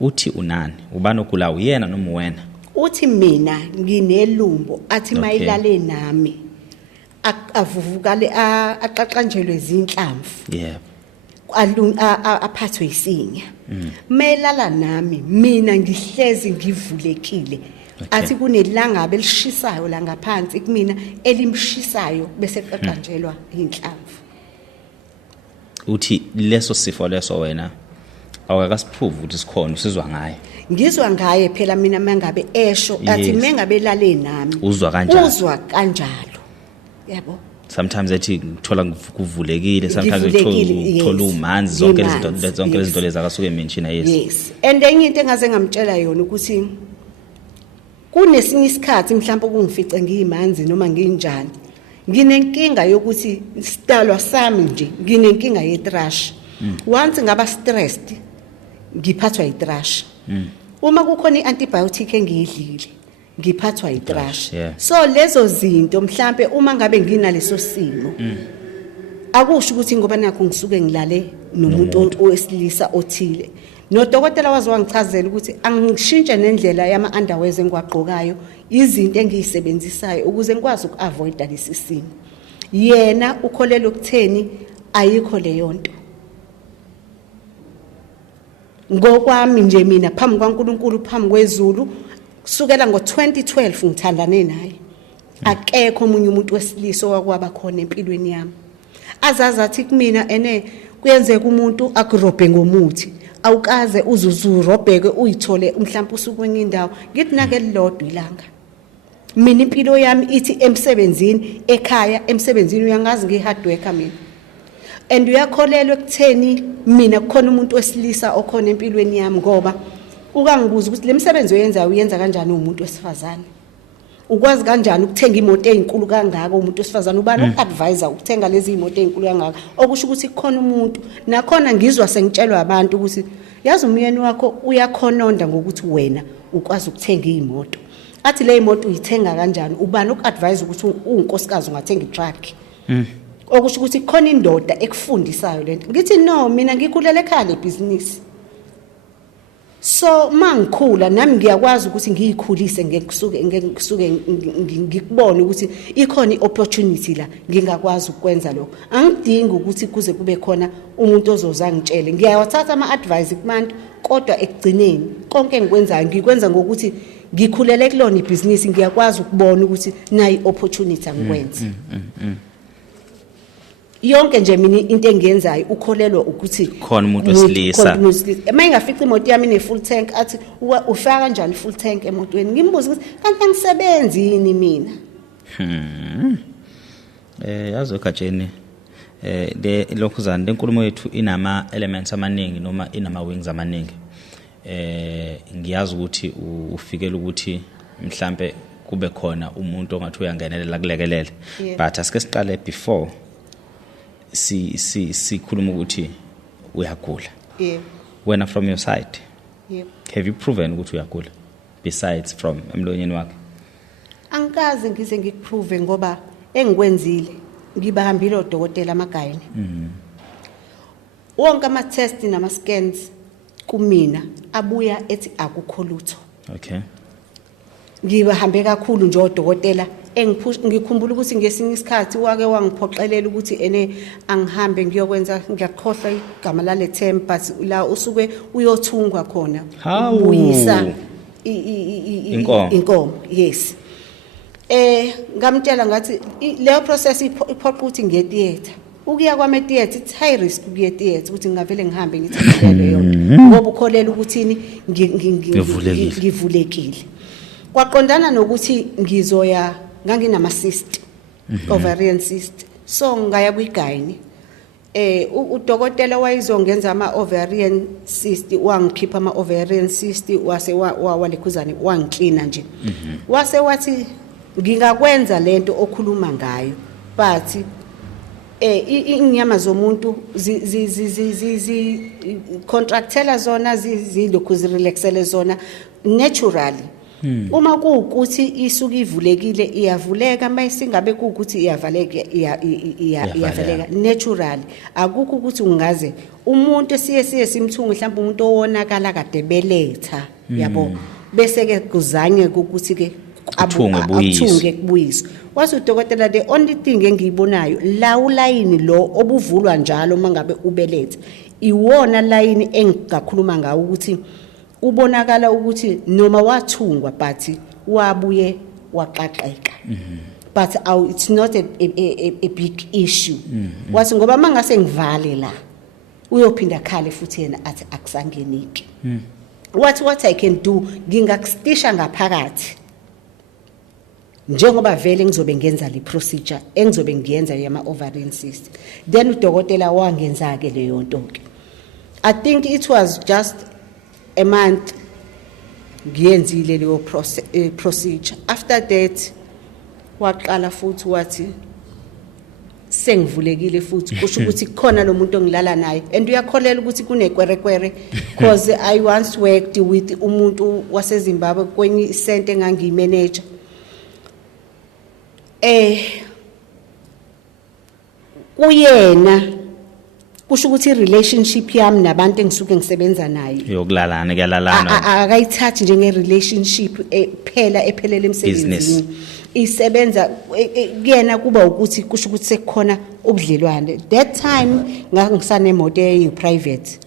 uthi unani ubani ogula uyena noma wena uthi mina nginelumbo athi mayilale nami avuvukale aqaqanjelwe izinhlamvu yebo aphathwe isinya mayelala nami mina ngihlezi ngivulekile athi kunelanga belishisayo la ngaphansi kumina elimshisayo bese qaqanjelwa inhlamvu uthi leso sifo leso wena awakasiprove ukuthi sikhona usizwa ngayo ngizwa ngaye phela mina mangabe esho athi mengabe lale nami uzwa kanjalo yabo sometimes ethi ngithola kuvulekile sometimes uthola umanzi zonke izinto lezi akasuke mention yes and enye into engaze ngamtshela yona ukuthi kunesinye isikhathi mhlawumbe kungifice ngiyimanzi noma nginjani nginenkinga yokuthi sitalwa sami nje nginenkinga yetrash once ngaba stressed ngiphathwa yitrash uma kukhona iantibiotic engiyidlile ngiphathwa yitrash so lezo zinto mhlambe uma ngabe nginaleso simo akusho ukuthi ngoba nakho ngisuke ngilale nomuntu owesilisa othile nodokotela wazi wangichazela ukuthi angishintshe nendlela yama underwears engiwagqokayo izinto engiyisebenzisayo ukuze ngikwazi ukuavoida lesi simo yena ukholelo kutheni ayikho leyo nto ngokwami nje mina phambi kwaNkulunkulu phambi kwezulu kusukela ngo2012 ngithandane naye akekho omunye umuntu wesilisa owakwaba khona empilweni yami azazathi kumina ene kuyenzeka umuntu akurobhe ngomuthi awukaze uzurobheke uyithole mhlawumbe usukwenye indawo ngithi nake lilodwa ilanga mina impilo yami ithi emsebenzini ekhaya emsebenzini uyangazi ngihard worker mina and uyakholelwa ekutheni mina kukhona umuntu wesilisa okhona empilweni yami ngoba ukangibuza ukuthi lemsebenzi oyenzayo uyenza kanjani umuntu wesifazane ukwazi kanjani ukuthenga imoto ezinkulu kangaka umuntu wesifazane ubani uadvisor ukuthenga lezi imoto ezinkulu kangaka okusho ukuthi khona umuntu nakhona ngizwa sengitshelwa abantu ukuthi yazi umyeni wakho uyakhononda ngokuthi wena ukwazi ukuthenga imoto athi le imoto uyithenga kanjani ubani ukadvisor ukuthi unkosikazi ungathenga itruck okusho ukuthi khona indoda ekufundisayo lento ngithi no mina ngikhulele ekhaya lebusiness so mangikhula nami ngiyakwazi ukuthi ngiyikhulise ngekusuke ngikubone ukuthi ikhona iopportunity la ngingakwazi ukwenza lokho angidingi ukuthi kuze kube khona umuntu ozoza ngitshele ngiyawathatha ama advice kubantu kodwa ekugcineni konke engikwenzayo ngikwenza ngokuthi ngikhulele kulona ibusiness ngiyakwazi ukubona ukuthi nayi opportunity angikwenza yonke nje mina into engiyenzayo ukholelwa ukuthi khona umuntu wesilisa mayingafica imoto yami ne full tank athi ufaka kanjani full tank emotweni ngimbuza ukuthi kanti angisebenzi yini mina yazo Kajeni lokhuzana lenkulumo yethu inama elements amaningi noma inama wings amaningi ngiyazi ukuthi ufikele ukuthi mhlambe kube khona umuntu ongathi uyangenelela kulekelele but asike siqale before sikhuluma ukuthi uyagula wena from your side have you proven ukuthi uyagula besides from emlonyeni wakhe angikaze ngize ngikuprove ngoba engikwenzile ngibahambile odokotela amagayini wonke ama test nama scans kumina abuya ethi akukho lutho okay ngibahambe kakhulu nje odokotela ngikhumbula ukuthi ngesinye isikhathi wake wangiphoqelela ukuthi ene angihambe ngiyokwenza ngiyakhohlwa igama lale term but la usuke uyothungwa khona ubuyisa inkomo yes ngamtshela ngathi leyo process iphoqa ukuthi ngiye theater ukuya kwame theater it's high risk ukuya theater ukuthi ngavele ngihambe ngithele yonke ngoba ukholela ukuthi ngivulekile kwaqondana nokuthi ngizoya nganginama cyst ovarian cyst so ngaya kwigayini udokotela wayizongenza ama ovarian cyst wangikhipha ama ovarian cyst wase walekhuzane wangicleana nje wase wathi ngingakwenza lento okhuluma ngayo but inyama zomuntu zi contractela zona zilokhu zirelaxele zona naturally uma kuukuthi isuka ivulekile iyavuleka mayisingabe kuukuthi iyavaleka iyavaleka naturally akukho ukuthi ungaze umuntu esiye simthunga mhlawumbe umuntu owonakala kade beletha yabo bese ke kuzanye ukuthi ke abuthunge kubuyiswa wathi udokotela the only thing engiyibonayo la ulayini lo obuvulwa njalo mangabe ubeletha iwona layini engigakhuluma ngawo ukuthi ubonakala ukuthi noma wathungwa but wabuye waqaqeka but it's not a big issue wathi ngoba mangase ngivale la uyophinda khale futhi yena athi akusangeniki what I can do ngingakustisha ngaphakathi njengoba vele ngizobe ngenza le procedure engizobe ngiyenza yama ovarian cyst then udokotela wangenza ke leyo nto ke I think it was just a month ngiyenzile leyo procedure after that waqala futhi wathi sengivulekile futhi kusho ukuthi khona lo muntu ongilala naye and uyakholela ukuthi kunekwerekwere because I once worked with umuntu waseZimbabwe kwenye isente engangiyimanager kuyena kusho ukuthi relationship yami nabantu engisuke ngisebenza naye yokulalana kuyalalana akayithathi njenge relationship phela ephelele emsebenzini isebenza kuyena kuba ukuthi kusho ukuthi sekukhona ubudlelwane that time ngangisane imoto eyi private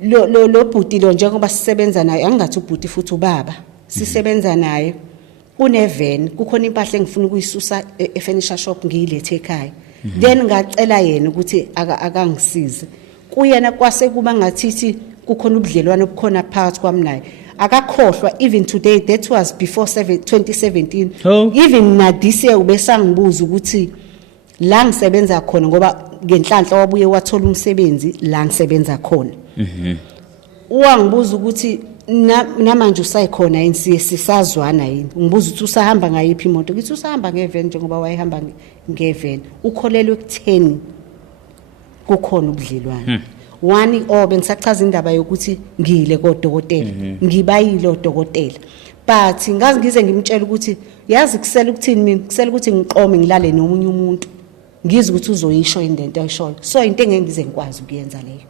lo bhuti lo njengoba sisebenza naye angathi ubhuti futhi ubaba sisebenza naye uneven kukhona impahla engifuna ukuyisusa efurniture shop ngiyilethe ekhaya then ngacela yena ukuthi akangisize kuyena kwase kuba ngathi kukhona ubudlelwane obukhona phakathi kwami naye akakhohlwa even today that was before 2017 even na this year ubesangibuza ukuthi la ngisebenza khona ngoba ngenhlanhla wabuye wathola umsebenzi la ngisebenza khona wangibuza ukuthi namanje usayikhona yini sisazwana yini ngibuza ukuthi usahamba ngayiphi imoto ngithi usahamba ngevan njengoba wayehamba ngevan ukholelwe ekutheni kukhona ubudlelwane one bengisachaza indaba yokuthi ngile kodokotela ngibayile odokotela but ngazi ngize ngimtshela ukuthi yazi kusela ukuthini mina kusela ukuthi ngiqome ngilale nomunye umuntu ngizwe ukuthi uzoyisho indento ayishoyo so into engeke ngize ngikwazi ukuyenza leyo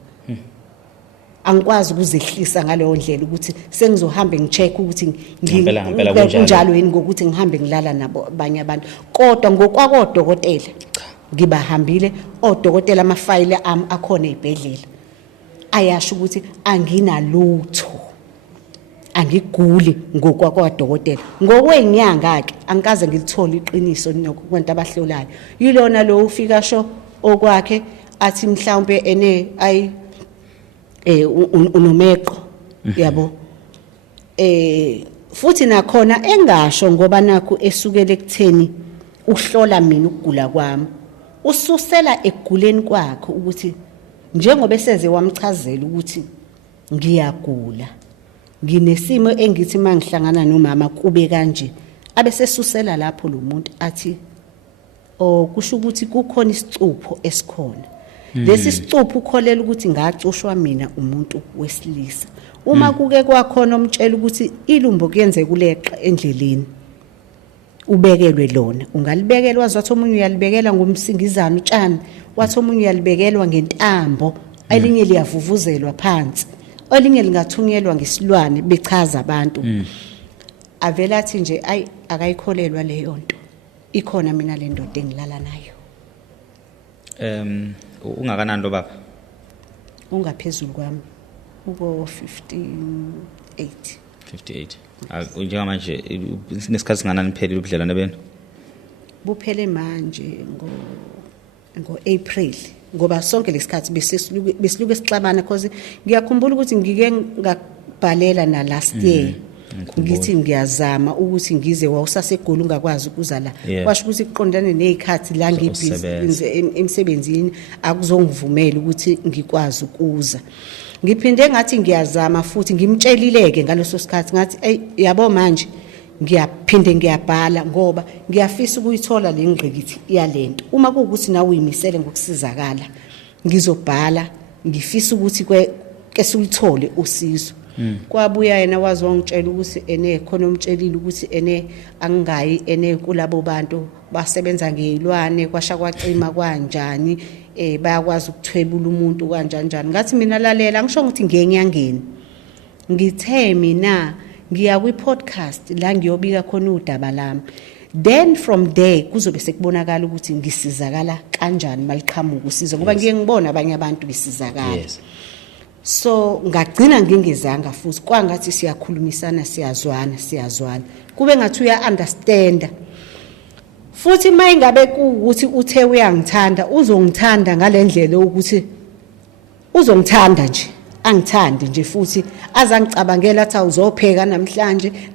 angikwazi ukuzehlisa ngaleyo ndlela ukuthi sengizohambe ngicheck ukuthi njalo yini ngokuthi ngihambe ngilala nabo abanye abantu kodwa ngokwakodokotela ngibahambile odokotela amafayile ami akhona ezibhedlela ayasho ukuthi anginalutho angiguli ngokwakwadokotela ngokwenyanga ke angikaze ngilithola iqiniso nokubantu abahlolayo yilona lo ufika sho okwakhe athi mhlawumbe ene ay unomeqo yabo futhi nakhona engasho ngoba nakho esukele ekutheni uhlola mina ukugula kwami ususela ekuguleni kwakhe ukuthi njengoba eseze wamchazela ukuthi ngiyagula nginesimo engithi mangihlangana nomama kube kanje abesesusela lapho lo muntu athi kusho ukuthi kukhona isicupho esikhona lesi sicupho ukholela ukuthi ngacushwa mina umuntu wesilisa uma kuke kwakhona omtshela ukuthi ilumbo kuyenzeka kuleqa endleleni ubekelwe lona ungalibekelwa wathi omunye uyalibekela ngomsingizana utshani wathi omunye uyalibekelwa ngentambo elinye liyavuvuzelwa phansi elinye lingathunyelwa ngesilwane bechaza abantu avela athi nje akayikholelwa leyo nto ikhona mina le ndoda engilala nayo ungakanani lo baba ungaphezulu kwami uko 58 njengamanje nesikhathi singanani phelile ubudlelwane benu buphele manje ngo-April ngoba sonke lesikhathi besiluke sixabana because ngiyakhumbula ukuthi ngike ngabhalela na last year ngithi ngiyazama ukuthi ngize wawusasegoli ungakwazi ukuza la kwasho ukuthi kuqondane nezikhathi la ngibhizi emsebenzini akuzongivumela ukuthi ngikwazi ukuza ngiphinde ngathi ngiyazama futhi ngimtshelileke ngaleso sikhathi ngathi yabo manje ngiyaphinde ngiyabhala ngoba ngiyafisa ukuyithola le ngqikithi yalento uma kuukuthi nawe uyimisele ngokusizakala ngizobhala ngifisa ukuthi ke sulithole usizo kwabuya yena wazongitshela ukuthi khona umtshelile ukuthi angingayi kulabo bantu basebenza ngezilwane kwasha kwacima kanjani bayakwazi ukuthwebula umuntu kanjani ngathi mina lalela ngisho ukuthi ngenyangeni ngithe mina ngiya kwi-podcast la ngiyobika khona udaba lami then from there kuzobe sekubonakala ukuthi ngisizakala kanjani maliqhamuka usizo ngoba ngike ngibona abanye abantu besizakala so ngagcina ngingezanga futhi kwangathi siyakhulumisana siyazwana kube ngathi uya-understanda futhi mayingabe kuukuthi uthe uyangithanda uzongithanda ngale ndlela ukuthi uzongithanda nje angithandi nje futhi azangicabangela athi awuzopheka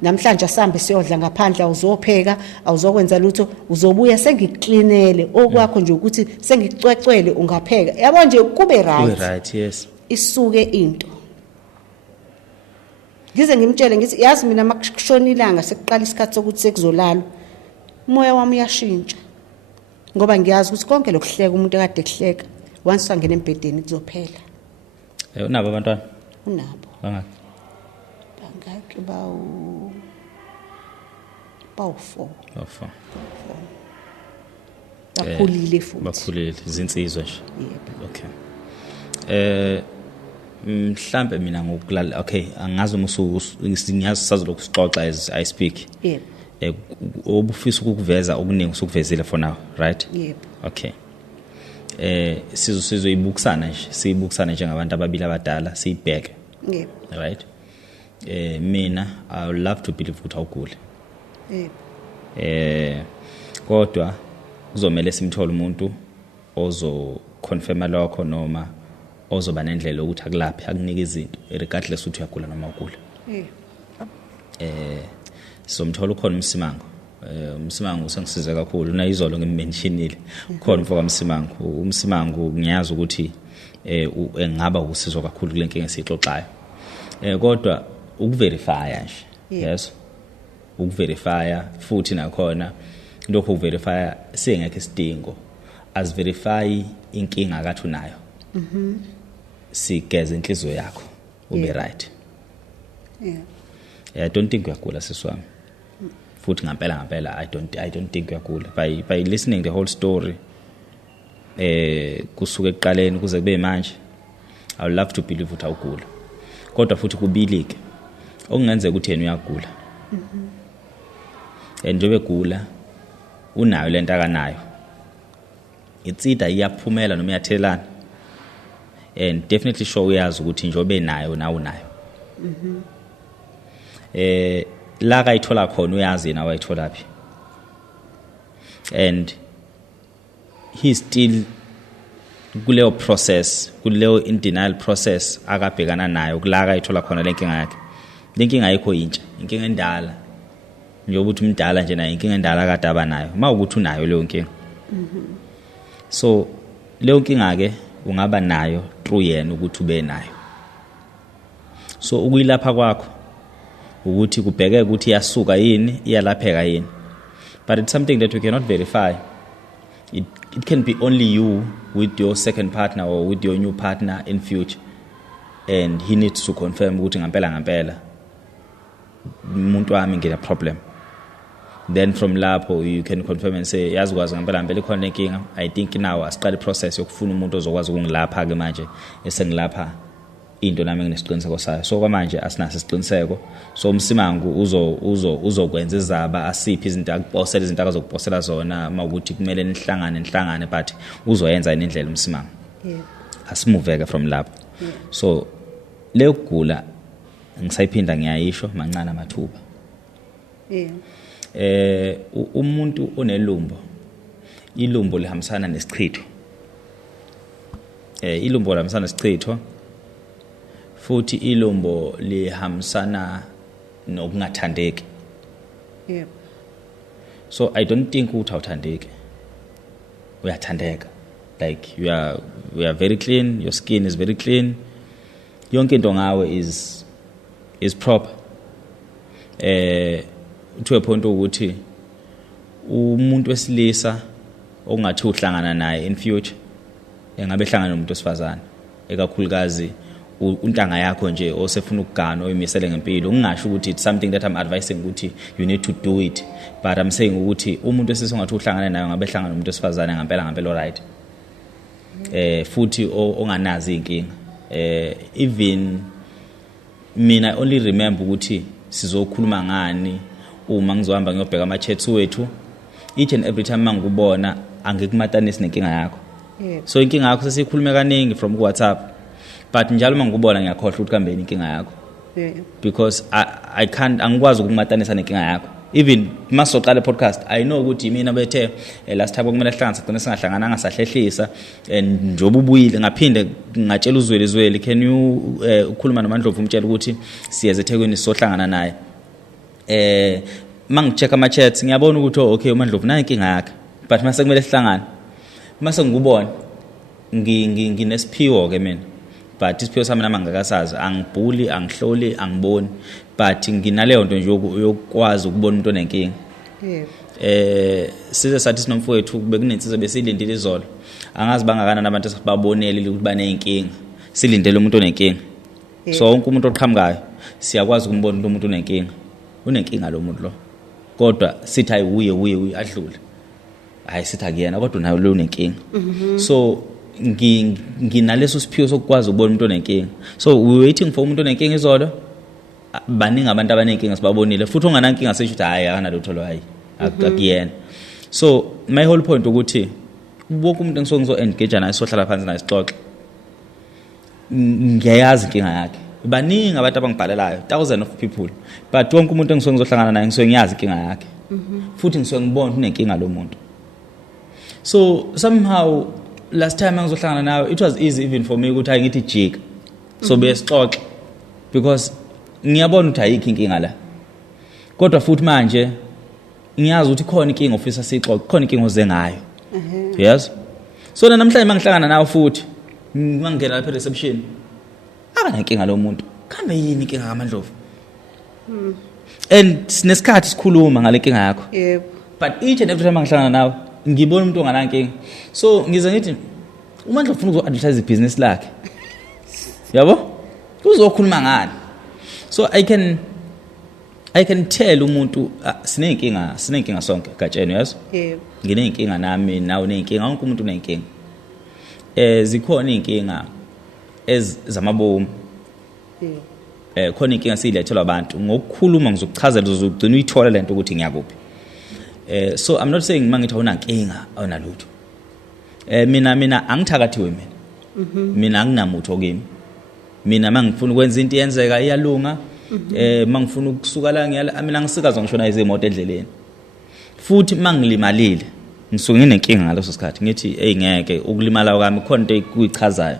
namhlanje asambe siyodla ngaphandle awuzopheka awuzokwenza lutho uzobuya sengikuklinele okwakho nje ukuthi sengikucwecwele ungapheka yabo nje kube right yes isuke into ngize ngimtshele ngithi yazi mina makushona ilanga sekuqala isikhathi sokuthi sekuzolala umoya wami uyashintsha ngoba ngiyazi ukuthi konke lokuhleka umuntu ekade kuhleka once angena embedeni kuzophela unabo abantwana unabo bangaki bawu-4 bakhulile futhi bakhulile izinsizwa nje yebo okay mhlambe mina ngokulala okay angazi uma ngiyazi sazoloku sixoxa as I speak yebo obufisa ukuveza okuningi usukuvezile for now right yebo okay sizoyibukisana nje siyibukisana njengabantu ababili abadala siyibheke yebo right mina I would love to believe ukuthi awugule yebo kodwa kuzomela simthola umuntu ozo confirma lokho noma ozoba nendlela ukuthi akulaphe akunike izinto regardless ukuthi uyagula noma ugula somthola ukhona umsimango usengisize kakhulu na izolo ngimentionile ukhona mfoka umsimango ngiyazi ukuthi engaba usizo kakhulu kule nkinga esixoxayo kodwa ukuverifya nje Yeah. yes ukuverifya futhi nakhona lokho ukuverifya singekho isidingo asiverify inkinga akathi unayo sigeze inhliziyo yakho ube Yeah. right. Yeah. I don't think uyagula siswami futhi ngampela I don't think uyagula by listening the whole story kusuka ekuqaleni kuze kube manje I would love to believe ukuthi awugula kodwa futhi kubilike okungenzeka ukuthi yena uyagula njengoba egula unayo lento akanayo it's either iyaphumela noma iyathelana and definitely sure uyazi ukuthi njengoba enayo nawe unayo la kayithola khona uyazi yena wayithola phi and he still kuleyo process kuleyo in denial process akabhekana nayo kula kayithola khona lenkinga yakhe lenkinga ayikho intsha inkinga endala njengoba uthi umdala nje naye inkinga endala kade abanayo mawukuthi unayo leyo nkinga so leyo nkinga ke ungaba nayo through yena ukuthi ube nayo so ukuyilapha kwakho ukuthi kubhekeke ukuthi iyasuka yini iyalapheka yini but it's something that we cannot verify. It can be only you with your second partner or with your new partner in future and he needs to confirm ukuthi ngampela umuntu wami ngine problem. Then from lapho you can confirm and say yazi kwazi ngampela ikhona inkinga. I think now asiqale process yokufuna umuntu ozokwazi ukungilapha ke manje esengilapha into nami nginesiqiniseko sayo. So kwamanje asinaso isiqiniseko. So umsimangu uzokwenza izaba asiphi izinto akuposela izinto akazokuposela zona mawukuthi kumele nihlangane but uzoyenza indlela umsimangu. Yeah. Asimuveke from lapho. Yeah. So leyo kugula ngisayiphinda ngiyayisho mancane amathuba. Yeah. Umuntu onelumbo ilumbo lihambisana nesichitho. Ilumbo lihambisana nesichitho futhi ilumbo lihambisana nokungathandeki. Yeah. So I don't think ukuthi awuthandeki. Uyathandeka. Like you are very clean, your skin is very clean. Yonke into ngawe is proper. To a point ukuthi umuntu wesilisa ongathi uhlangana naye in future engabe ehlangana nomuntu wesifazane ekakhulukazi untanga yakho nje osefuna ukugana oyimisele ngempilo ungasho ukuthi it's something that I'm advising ukuthi you need to do it but I'm saying ukuthi umuntu wesilisa ongathi uhlangana naye ngabe ehlangana nomuntu wesifazane ngampela right. Futhi onganazi inkinga. Even mina I only remember ukuthi sizokhuluma ngani uma ngizohamba ngiyobheka ama-chats wethu each and every time mangikubona angikumatanisi nenkinga yakho. Yeah. So inkinga yakho sesikhulume kaningi from WhatsApp but njalo mangikubona ngiyakhohlwa ukuthi kambeni inkinga yakho. Yeah. Because I can't angikwazi ukumatanisa nenkinga yakho. Even masoqala podcast I know ukuthi mina bethe last time kumele hlanganisa sigcina singahlangana ngasahlehlisa and njoba ubuyile ngaphinde ngatshela uzweli can you ukhuluma noMandlovu umtshela ukuthi siyeze eThekwini sizohlangana naye. Mangichecka ama chats ngiyabona ukuthi okay uMandlovu nayo inkinga yakhe but mase kumele sihlangane mase ngikubona nginesiphiwo ke mina but isiphiwo sami nami angakasazi angibhuli angihloli angiboni but nginaleyo nto nje yokwazi ukubona umuntu onenkinga. Yeah. Size sathi sinomfowethu bekunensizwe besilindile izolo angazi bangakana nabantu esibabonele ukuthi banenkinga silindele umuntu onenkinga. So wonke umuntu oqhamukayo siyakwazi ukumbona lo muntu unenkinga lo muntu lo kodwa sithi hayi uye adlule hayi sithi akuyena kodwa nayo lo unenkinga. So nginaleso siphiwo sokwazi ukubona umuntu onenkinga. So we waiting for umuntu onenkinga izolo baningi abantu abanenkinga sibabonile futhi onganankinga sesho ukuthi hayi akanalutho lo hayi akuyena. So my whole point ukuthi wonke umuntu engisuke ngizo-engage naye sohlala phansi naye sixoxe ngiyayazi inkinga yakhe. Baningi abantu abangibhalelayo thousands of people but wonke umuntu engisuke ngizohlangana naye ngisuke ngiyazi inkinga yakhe futhi ngisuke ngibona unenkinga lo muntu. So somehow last time engizohlangana nawe it was easy even for me ukuthi hayi ngithi jika so besixoxe because ngiyabona ukuthi ayikho inkinga la kodwa futhi manje ngiyazi ukuthi khona inkinga ofisa sixoxe khona inkinga oze ngayo. Yes. So namhlanje mangihlangana nawe futhi mangena lapha reception akanenkinga lo muntu kambe yini inkinga kaMandlovu and sinesikhathi sikhuluma ngale nkinga yakho Yebo. but each and every time ngihlangana nawe ngibona umuntu onganankinga so ngize ngithi uma ngifuna uku-advertise ibhizinisi lakhe yabo uzokhuluma ngani so I can tell umuntu sinenkinga sonke gatsheni yes Yebo. nginenkinga nami nawe unenkinga wonke umuntu unenkinga zikhona inkinga ezamabomu Yebo. khona inkinga siyilethelwa abantu ngokukhuluma ngizokuchazela uzogcina uyithola lento ukuthi ngiyakuphi so I'm not saying mangithi awunankinga awunalutho mina angithakathiwe mina anginamutho kimi mina mangifuna ukwenza into yenzeka iyalunga mangifuna ukusuka la mina ngisikazwa ngishona izimoto endleleni futhi mangilimalile ngisuke nginenkinga ngaleso sikhathi ngithi hey ngeke ukulimala kwami khona into kuyichazayo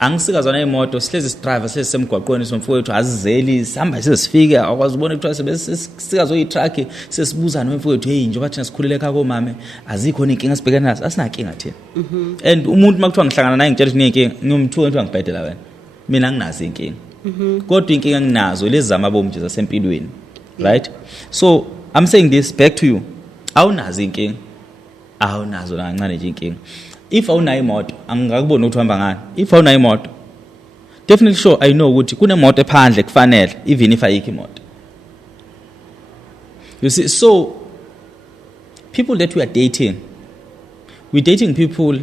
angisikazwa neimoto sihlezi sidrive sihlezi semgwaqweni somfowethu azizeli sihamba sesifike akwazi ubona ukuthi sebesikazwe itruck sesibuza nomfowethu hey njengoba thina sikhulile ekhaya komama azikho inkinga sibhekana nazo asinankinga thina and umuntu makuthiwa ngihlangana naye ngitshela ukuthi nginenkinga ngiyomthuka ukuthi angibhedela wena mina anginazo inkinga kodwa inkinga nginazo lezi zamabomu nje zasempilweni right so I'm saying this back to you awunazo inkinga awunazo la kancane nje inkinga if awunayo imoto angakubona ukuthi uhamba ngani if awunayo imoto definitely sure I know ukuthi kunemoto ephandle kufanele even if ayikho imoto you see so people that we are dating we're dating people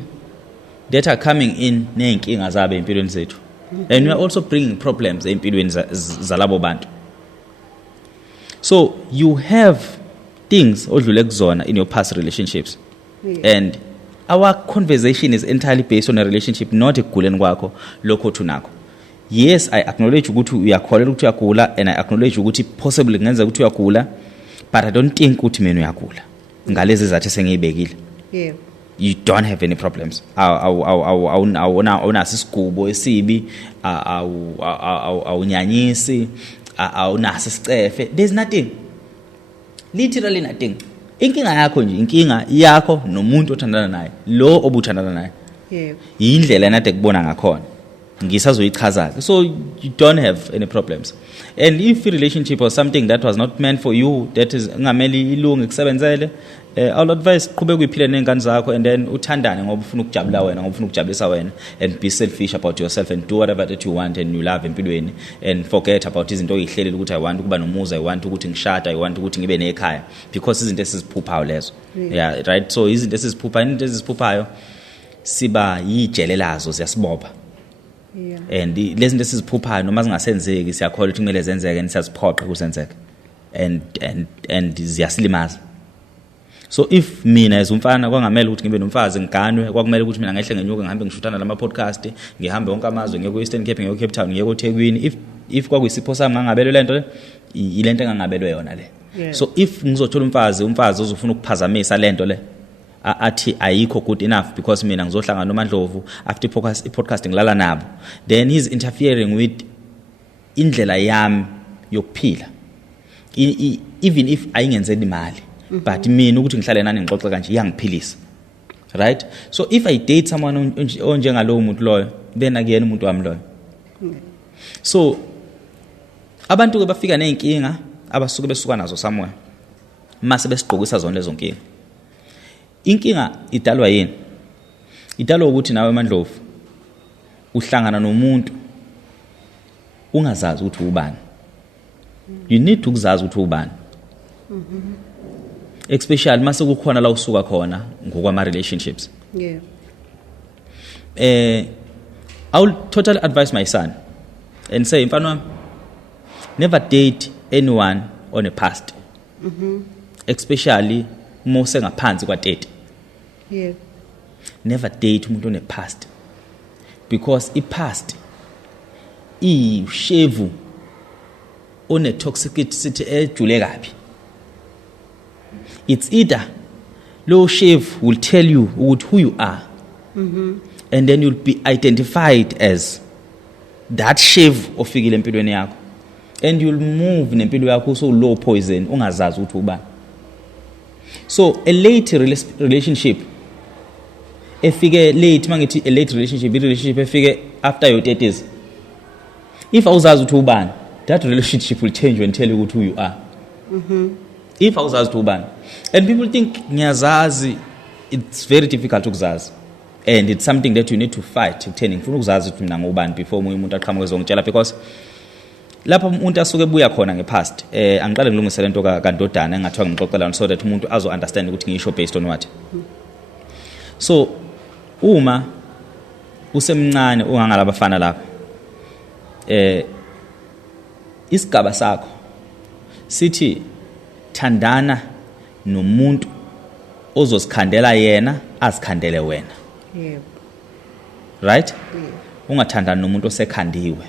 that are coming in nenkinga zabo empilweni zethu and we are also bringing problems empilweni zalabo bantu so you have things odlule kuzona in your past relationships and our conversation is entirely based on a relationship not ekuguleni kwakho lokho thunakho yes I acknowledge ukuthi uyakholela ukuthi uyagula and I acknowledge ukuthi possibly ngenza ukuthi uyagula but I don't think ukuthi mina uyagula ngalezi zathi sengiyibekile Yebo. you don't have any problems awuna sisigubo esibi awunyanyisi awunasi sicefe there's nothing literally nothing inkinga yakho nje inkinga yakho nomuntu othandana naye lo obuthandana naye Yebo. indlela enade kubona ngakhona ngisazoyichaza so you don't have any problems and if a relationship was something that was not meant for you that is ngameli ilungu kusebenzele I'll advise qhubeka uyiphile nengane zakho and then uthandane ngoba ufuna ukujabula wena ngoba ufuna ukujabulisa wena and be selfish about yourself and do whatever that you want and you love empilweni and forget about izinto oyihlelele ukuthi I want ukuba nomuzi I want ukuthi ngishada I want ukuthi ngibe nekhaya because izinto esiziphuphayo lezo yeah right so izinto esiziphuphayo siba yijelelazo siyasibopha Yeah. and lezi zinto esiziphuphayo noma zingasenzeki siyakholwa ukuthi kumele zenzeke and siyaziphoqa kusenzeka and ziyasilimaza so if mina as umfana kwangamela ukuthi ngibe nomfazi ngiganwe kwakumele ukuthi mina ngehle ngenyuke ngihambe ngishuthana lama podcast ngihambe wonke amazwe ngiye ku Eastern Cape ngiye ku Cape Town ngiye ku Thekwini if kwakuyisipho sami ngangabelwe lento ilento engangabelwe yona le so if ngizothola umfazi ozofuna ukuphazamisa lento le athi ayikho good enough because mina ngizohlangana noMandlovu after podcast ngilala nabo then he's interfering with indlela yami yokuphila even if ayingenzeli imali but mina ukuthi ngihlale nani ngixoxe kanje iyangiphilisa right so if I date someone onjengalowo umuntu loyo then akuyena umuntu wami loyo so abantu ke bafika nenkinga abasuke besuka nazo somewhere mase besigqokisa zona lezo nkinga inkinga idalwa yini idalwa ukuthi nawe Mandlovu uhlangana nomuntu ungazazi ukuthi ubani you need ukuzazi ukuthi ubani especially mase kukhona la usuka khona ngokwama relationships Yeah. I will totally advise my son and say mfana wami never date anyone on a past especially mose ngaphansi kwa 30 Yeah. never date umuntu on a past because I past ishevu one toxicity ejule kabi it's either low shave will tell you who you are and then you'll be identified as that shave ofikile empilweni yakho and you'll move nempilo yakho so low poison ungazazi ukuthi ubani so a late relationship efike late mangithi a late relationship efike after your 30s if awuzazi ukuthi ubani that relationship will change when tell you who you are. If awuzazi ubani. And people think ngiyazazi, it's very difficult ukuzazi. And it's something that you need to fight ekutheni ngifuna ukuzazi ukuthi mina ngubani before umuntu aqhamuke ezongitshela, because lapha umuntu asuke ebuya khona ngepast angiqale ngilungise lento kaNdodana engathiwa ngimxoxelana so that umuntu azo understand ukuthi ngisho based on what. So uma usemncane ungangalabafana lapha isigaba sakho sithi thandana nomuntu ozosikhandela yena azikhandele wena. Yebo. Right? Ungathandana nomuntu osekhandiwe.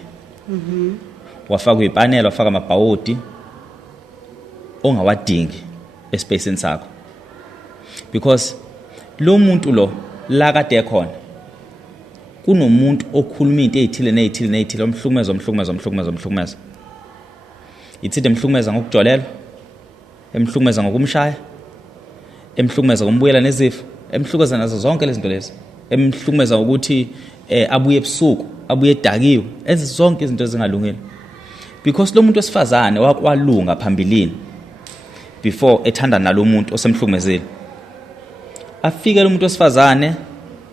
Wafaka ipanela, wafaka amabhawodi ongawadingi espaceni sakho. Because lo muntu lo la kade ekhona kunomuntu okhuluma into ezithile omhlukumeza. Ithi emhlukumeza ngokujolela, emhlukumeza ngokumshaya, emhlukumeza ngombuyela nezifo, emhlukumeza nazo zonke lezi zinto lezi. Emhlukumeza ukuthi abuye ebusuku, abuye edakiwe, zonke izinto ezingalungile. Because lo muntu wesifazane wakwalunga phambilini before ethanda nalo muntu osemhlukumezile. Afike lo muntu wesifazane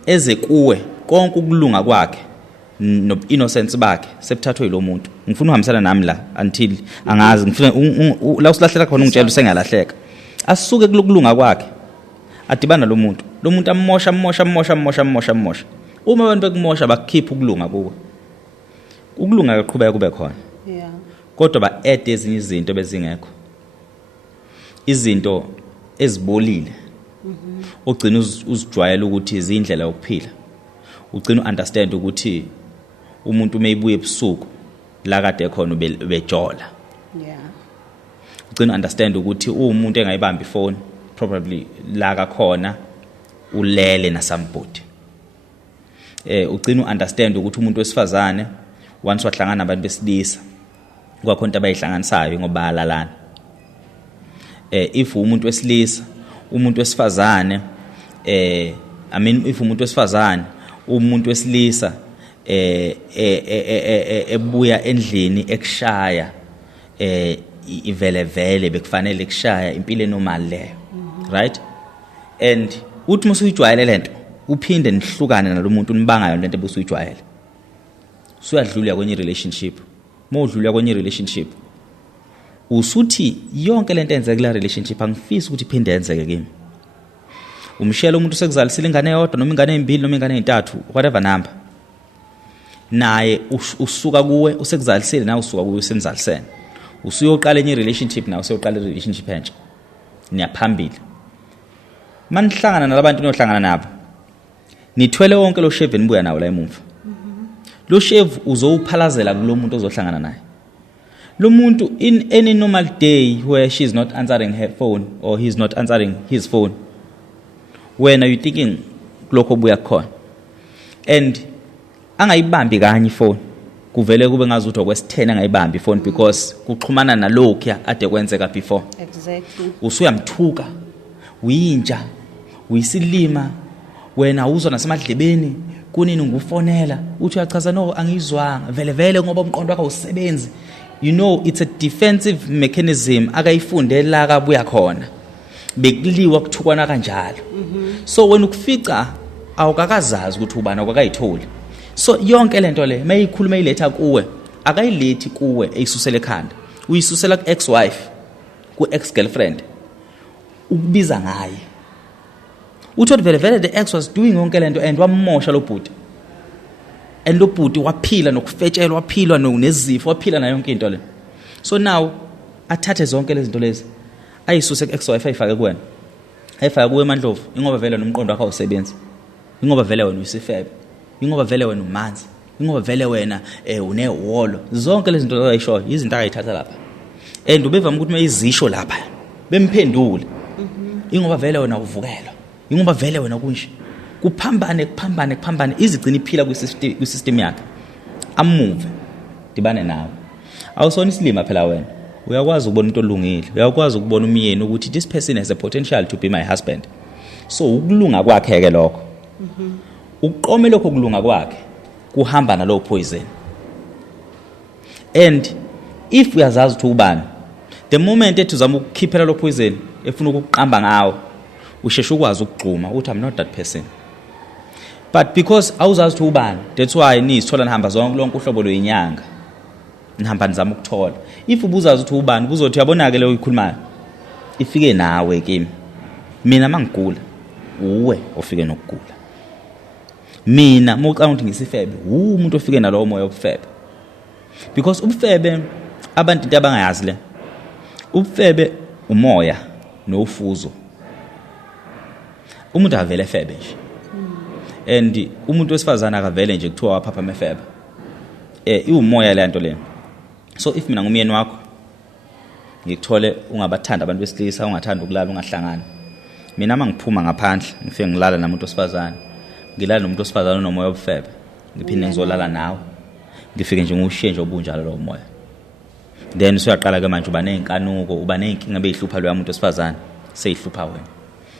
eze kuwe konke ukulunga kwakhe no innocence bakhe sebuthathwe lo muntu. Ngifuna uhambisana nami la until angazi ngifuna la usilahlela khona ungitshela usengalahleka. Asuke kulokulunga kwakhe adibana lo muntu amosha. Uma abantu bekumosha bakukhipha ukulunga kuwe. Ukulunga kuqhubeka kube khona. Yeah. Kodwa ba add ezinye izinto bezingekho. Izinto ezibolile. Ugcina uzijwayela ukuthi izindlela yokuphila. Ugcina understand ukuthi umuntu umeyibuye ebusuku la kade ekhona ubejola. Yeah. Ugcina understand ukuthi umuntu engayibamba ifone probably la kakhona ulele na somebody. Ugcina understand ukuthi umuntu wesifazane once wahlangana nabantu besilisa kwakhona abayihlanganisayo ngoba bayalalana. If umuntu wesilisa, umuntu wesifazane if umuntu wesifazane, umuntu wesilisa ebuya endlini ekushaya ivele bekufanele kushaya impilo enormal leyo. Right? And uthi musuyijwayele lento uphinde nihlukane nalomuntu unibangayo lento ebusuyijwayele. Suyadlula kwenye relationship. Modlula kwenye relationship. Usuthi yonke lento enzeke kula relationship angifisi ukuthi iphinde yenzeke kimi. Umshela umuntu sekuzalisile ingane eyodwa noma ingane ezimbili noma ingane ezintathu whatever number. Naye usuka kuwe usekuzalisile nawe usuka kuwe usenizalisene. Usuyoqala enye relationship nawe usuyoqala relationship entsha. Niyaphambili. Manihlangana nalabantu niyohlangana nabo. Nithwele wonke lo shave nibuya nawo la emuva. Lo shave uzowuphalazela kulo muntu ozohlangana naye. Lo muntu in any normal day where she is not answering her phone or he is not answering his phone, when are you thinking lokho buya khona? And angayibambi kanye ifone kuvele kube ngazuthi okwesithena angayibambi ifone because kuxhumana nalokho ade kwenzeka before. Exactly. Usuyamthuka uyinja uyisilima wena uzwa nasemadlebeni kunini ngufonela uthi uyachaza no angizwanga vele ngoba umqondo wakhe usebenzi. You know, it's a defensive mechanism akayifundela kabuya khona bekuliwa kuthukwana kanjalo. So when ukufica awukakazazi ukuthi ubani akakayitholi. So yonke lento le mayikhuluma iletha kuwe akayilethi kuwe eyisusela ekhanda uyisusela ku ex wife ku ex girlfriend ukubiza ngaye. Uthi vele the ex was doing yonke lento and wamosha lo bhuti. And lo bhuti waphila nokufetshelwa waphila nezifo waphila na yonke into le. So now athathe zonke lezi zinto lezi ayisuse ku ex wife ayifake kuwena. Ayifake kuwe eMandlovu ingoba vele nomqondo wakhe awusebenzi. Ingoba vele wena uyisifebe. Ingoba vele wena umanzi. Ingoba vele wena uneholo. Zonke lezi zinto ayishoyo izinto akayithatha lapha. And ubevama ukuthi mayizisho lapha bemphendule. Ingoba vele wena uvukelwa. Ingoba vele wena kunje. Kuphambane izigcina iphila kwisystem yakhe. Amove dibane nawe. Awusona isilima phela wena. Uyakwazi ukubona umuntu olungile. Uyakwazi ukubona umyeni ukuthi this person has a potential to be my husband. So ukulunga kwakhe ke lokho. Ukuqome lokho kulunga kwakhe kuhamba nalo poison. And if uyazazi ukuthi ubani, the moment ethi uzama ukukhiphela lo poison efuna ukuqamba ngawo, usheshe ukwazi ukugxuma ukuthi I'm not that person. But because awuzazi ukuthi ubani, that's why nizithola nihamba lonke uhlobo lwenyanga. Nihamba nizama ukuthola. If ubuzazi ukuthi ubani, ubuzothi uyabona ke leyo ikhulumayo. Ifike nawe kimi. Mina mangigula, uwe ofike nokugula. Mina mocanga ukuthi ngisifebe, umuntu ofike nalowo moya obufebe. Because ubufebe abantu into abangayazi le. Ubufebe umoya nofuzo. Umuntu avele efebe nje. And umuntu wesifazana akavele nje kuthiwa waphapha amefebe. Iwumoya le nto le. So if mina ngumyeni wakho ngikuthole ungabathanda abantu besilisa, ungathanda ukulala, ungahlangana. Mina mangiphuma ngaphandle, ngifike ngilala namuntu wesifazana. Ngilala nomuntu wesifazana nomoya obufebe. Ngiphinde ngizolala nawe. Ngifike nje ngushintshe obunjalo lo moya. Then usuyaqala ke manje uba nenkanuko, uba nenkinga beyihlupha lo muntu wesifazana, seyihlupha wena.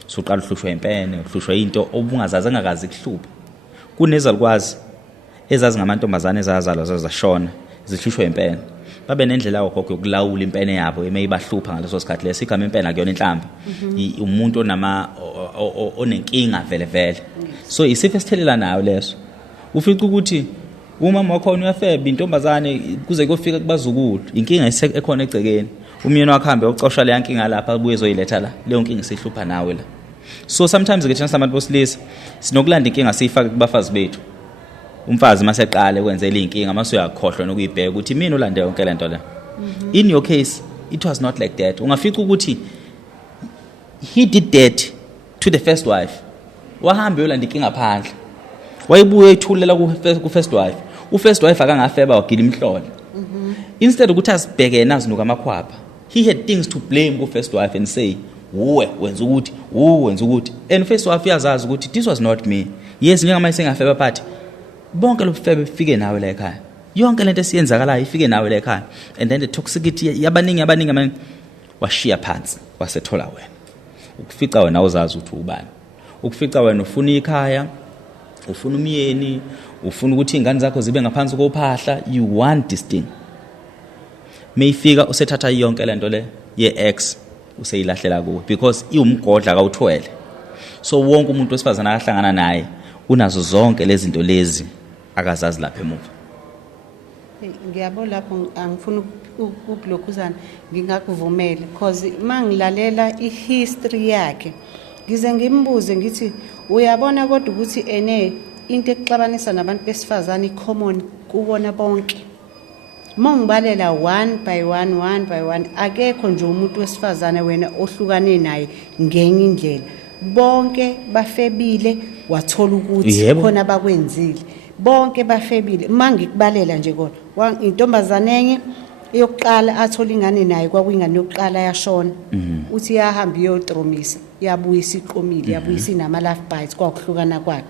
So uqala uhlushwa impene, uhlushwa into obungazazi angakazi kuhlupha. Kunezalukwazi ezazi ngamantombazane ezazalwa zazashona, zihlushwa impene. Babe nendlela yakho yokulawula impene yabo emeyibahlupha ngaleso sikhathi leso igama impene akuyona inhlamba. Umuntu onenkinga vele. So isifo esithelela nayo leso. Ufica ukuthi umama wakho uyafeba intombazane kuze kuyofika kubazukulu, inkinga ekhona egcekeni. Umyeni wakho hambe ucosha le yankinga lapha abuye ezoyiletha la. Leyo nkinga isihlupha nawe la. So sometimes ke thina sabantu bosilisa sinokulanda inkinga siyifake kubafazi bethu. Umfazi maseqale kwenzela inkinga mase uyakhohlwa nokuyibheka ukuthi mina ulande yonke le nto la. In your case it was not like that. Ungafica ukuthi he did that to the first wife. Wahambe yolanda inkinga phandle. Wayibuye ethulela ku first wife. U-first wife akangafeba wagila imhlolo. Instead ukuthi asibheke nazi nokamakhwapha, he had things to blame ku-first wife and say, uwe wenza ukuthi. And first wife uyazazi ukuthi this was not me. Yes, njengama isengafeba phathi. Bonke lobufebe bifike nawe la ekhaya. Yonke lento esiyenzakalayo ifike nawe la ekhaya. And then the toxicity yabaningi washiya phansi, wasethola wena. Ukufica wena uzazi ukuthi ubani. Ukufica wena ufuna ikhaya, ufuna umyeni, ufuna ukuthi ingane zakho zibe ngaphansi kophahla, you want this thing. Mayifika usethatha yonke lento le ye-ex useyilahlela kuwe because iwumgodla kawuthwele. So wonke umuntu wesifazana akahlangana naye unazo zonke lezi zinto lezi akazazi lapha emuva. Ngiyabona lapho angifuni ukulokhuzana ngingakuvumela because mangilalela ihistory yakhe ngize ngimbuze ngithi uyabona kodwa ukuthi into exabanisa nabantu besifazana icommon kubona bonke. Mongibalela one by one akekho nje umuntu wesifazana wena ohlukane naye ngenye indlela. Bonke bafebile wathola ukuthi khona bakwenzile. Bonke bafebile. Mangikubalela nje kodwa intombazane enye eyokuqala athola ingane naye kwakuyingane yokuqala yashona. Uthi yahamba iyotromisa, yabuya isiqomile, yabuya sinama life bites kwakuhlukana kwakhe.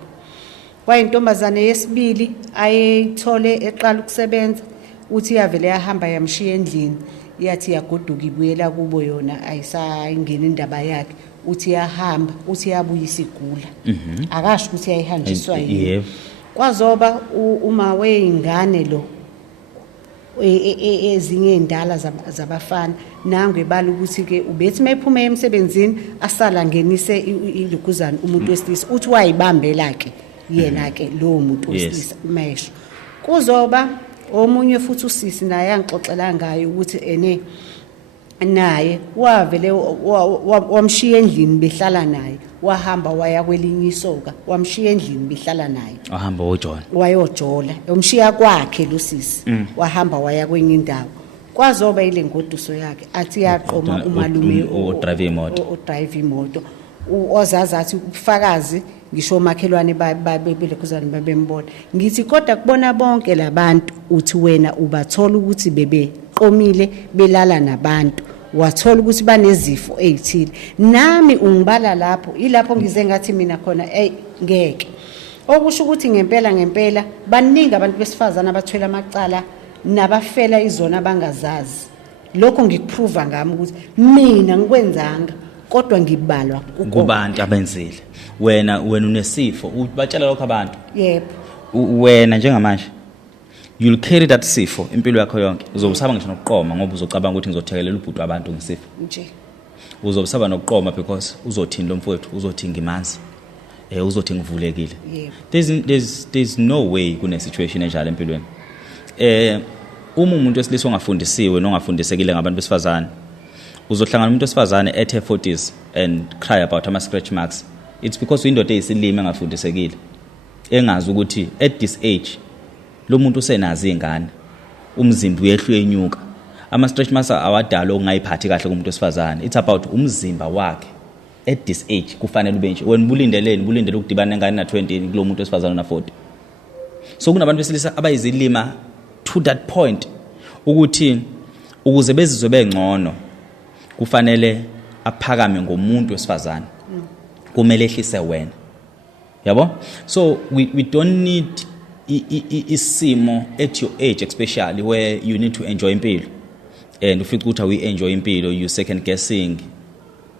Kwayintombazane yesibili ayethole eqala ukusebenza. Uthi yavele yahamba yamshiya endlini, yathi yagoduka ibuyela kubo yona ayisayingena indaba yakhe. Uthi yahamba, uthi yabuya isigula. Akasho ukuthi yayihanjiswa yini. Kwazoba uma weyingane lo ezinye indala zabafana nangu ebala ukuthi ke ubethi mayiphuma emsebenzini asala ngenise ilukuzana umuntu wesilisa uthi wayibambela ke yena ke lo muntu wesilisa mesho. Kuzoba omunye futhi usisi naye angixoxela ngayo ukuthi naye wavele wamshiya endlini behlala naye, wahamba waya kwelinye isoka wamshiya endlini behlala naye, wahamba wayojola umshiya kwakhe lo sisi wahamba waya kwenye indawo. Kwazoba ile ngoduso yakhe athi yaqoma umalume o-drive imoto ozazathi ubufakazi ngisho makhelwane babelekhuzana babembona. Ngithi kodwa kubona bonke labantu uthi wena ubathola ukuthi bebeqomile belala nabantu, wathola ukuthi banezifo ezithile. Nami ungibala lapho ilapho ngize ngathi mina khona ngeke. Okusho ukuthi ngempela baningi abantu besifazana abathwele amacala nabafela izona bangazazi. Lokho ngikuprova ngami ukuthi mina ngikwenzanga kodwa ngibalwa kubantu abenzile. Wena unesifo ubatshela lokho abantu. Yebo. Wena njengamanje you'll carry that sifo impilo yakho yonke. Uzobusaba ngisho nokuqoma ngoba uzocabanga ukuthi ngizothekelela ubhuti wabantu ngisifo. Nje. Uzobusaba nokuqoma because uzothini lo mfowethu, uzothi ngimanzi. Uzothi ngivulekile. There's no way kune situation enjalo empilweni. Uma umuntu wesilisa ongafundisiwe nongafundisekile ngabantu besifazane, uzohlangana umuntu wesifazane at her 40s and cry about ama scratch marks. It's because uyindoda eyisilima engafundisekile. Engazi ukuthi at this age lo muntu usenazi ingane, umzimba uyehlwe enyuka. Ama stretch marks awadala ongayiphathi kahle kumuntu wesifazane. It's about umzimba wakhe. At this age kufanele ube nje. Wena bulindele ukudibana nengane na 20 kulo muntu wesifazane na 40. So kunabantu besilisa abayizilima to that point ukuthi ukuze bezizwe bengcono kufanele aphakame ngomuntu wesifazane. Kumele ehlise wena. Yabo? So we don't need isimo at your age especially where you need to enjoy impilo. And ufika ukuthi we enjoy impilo, you second guessing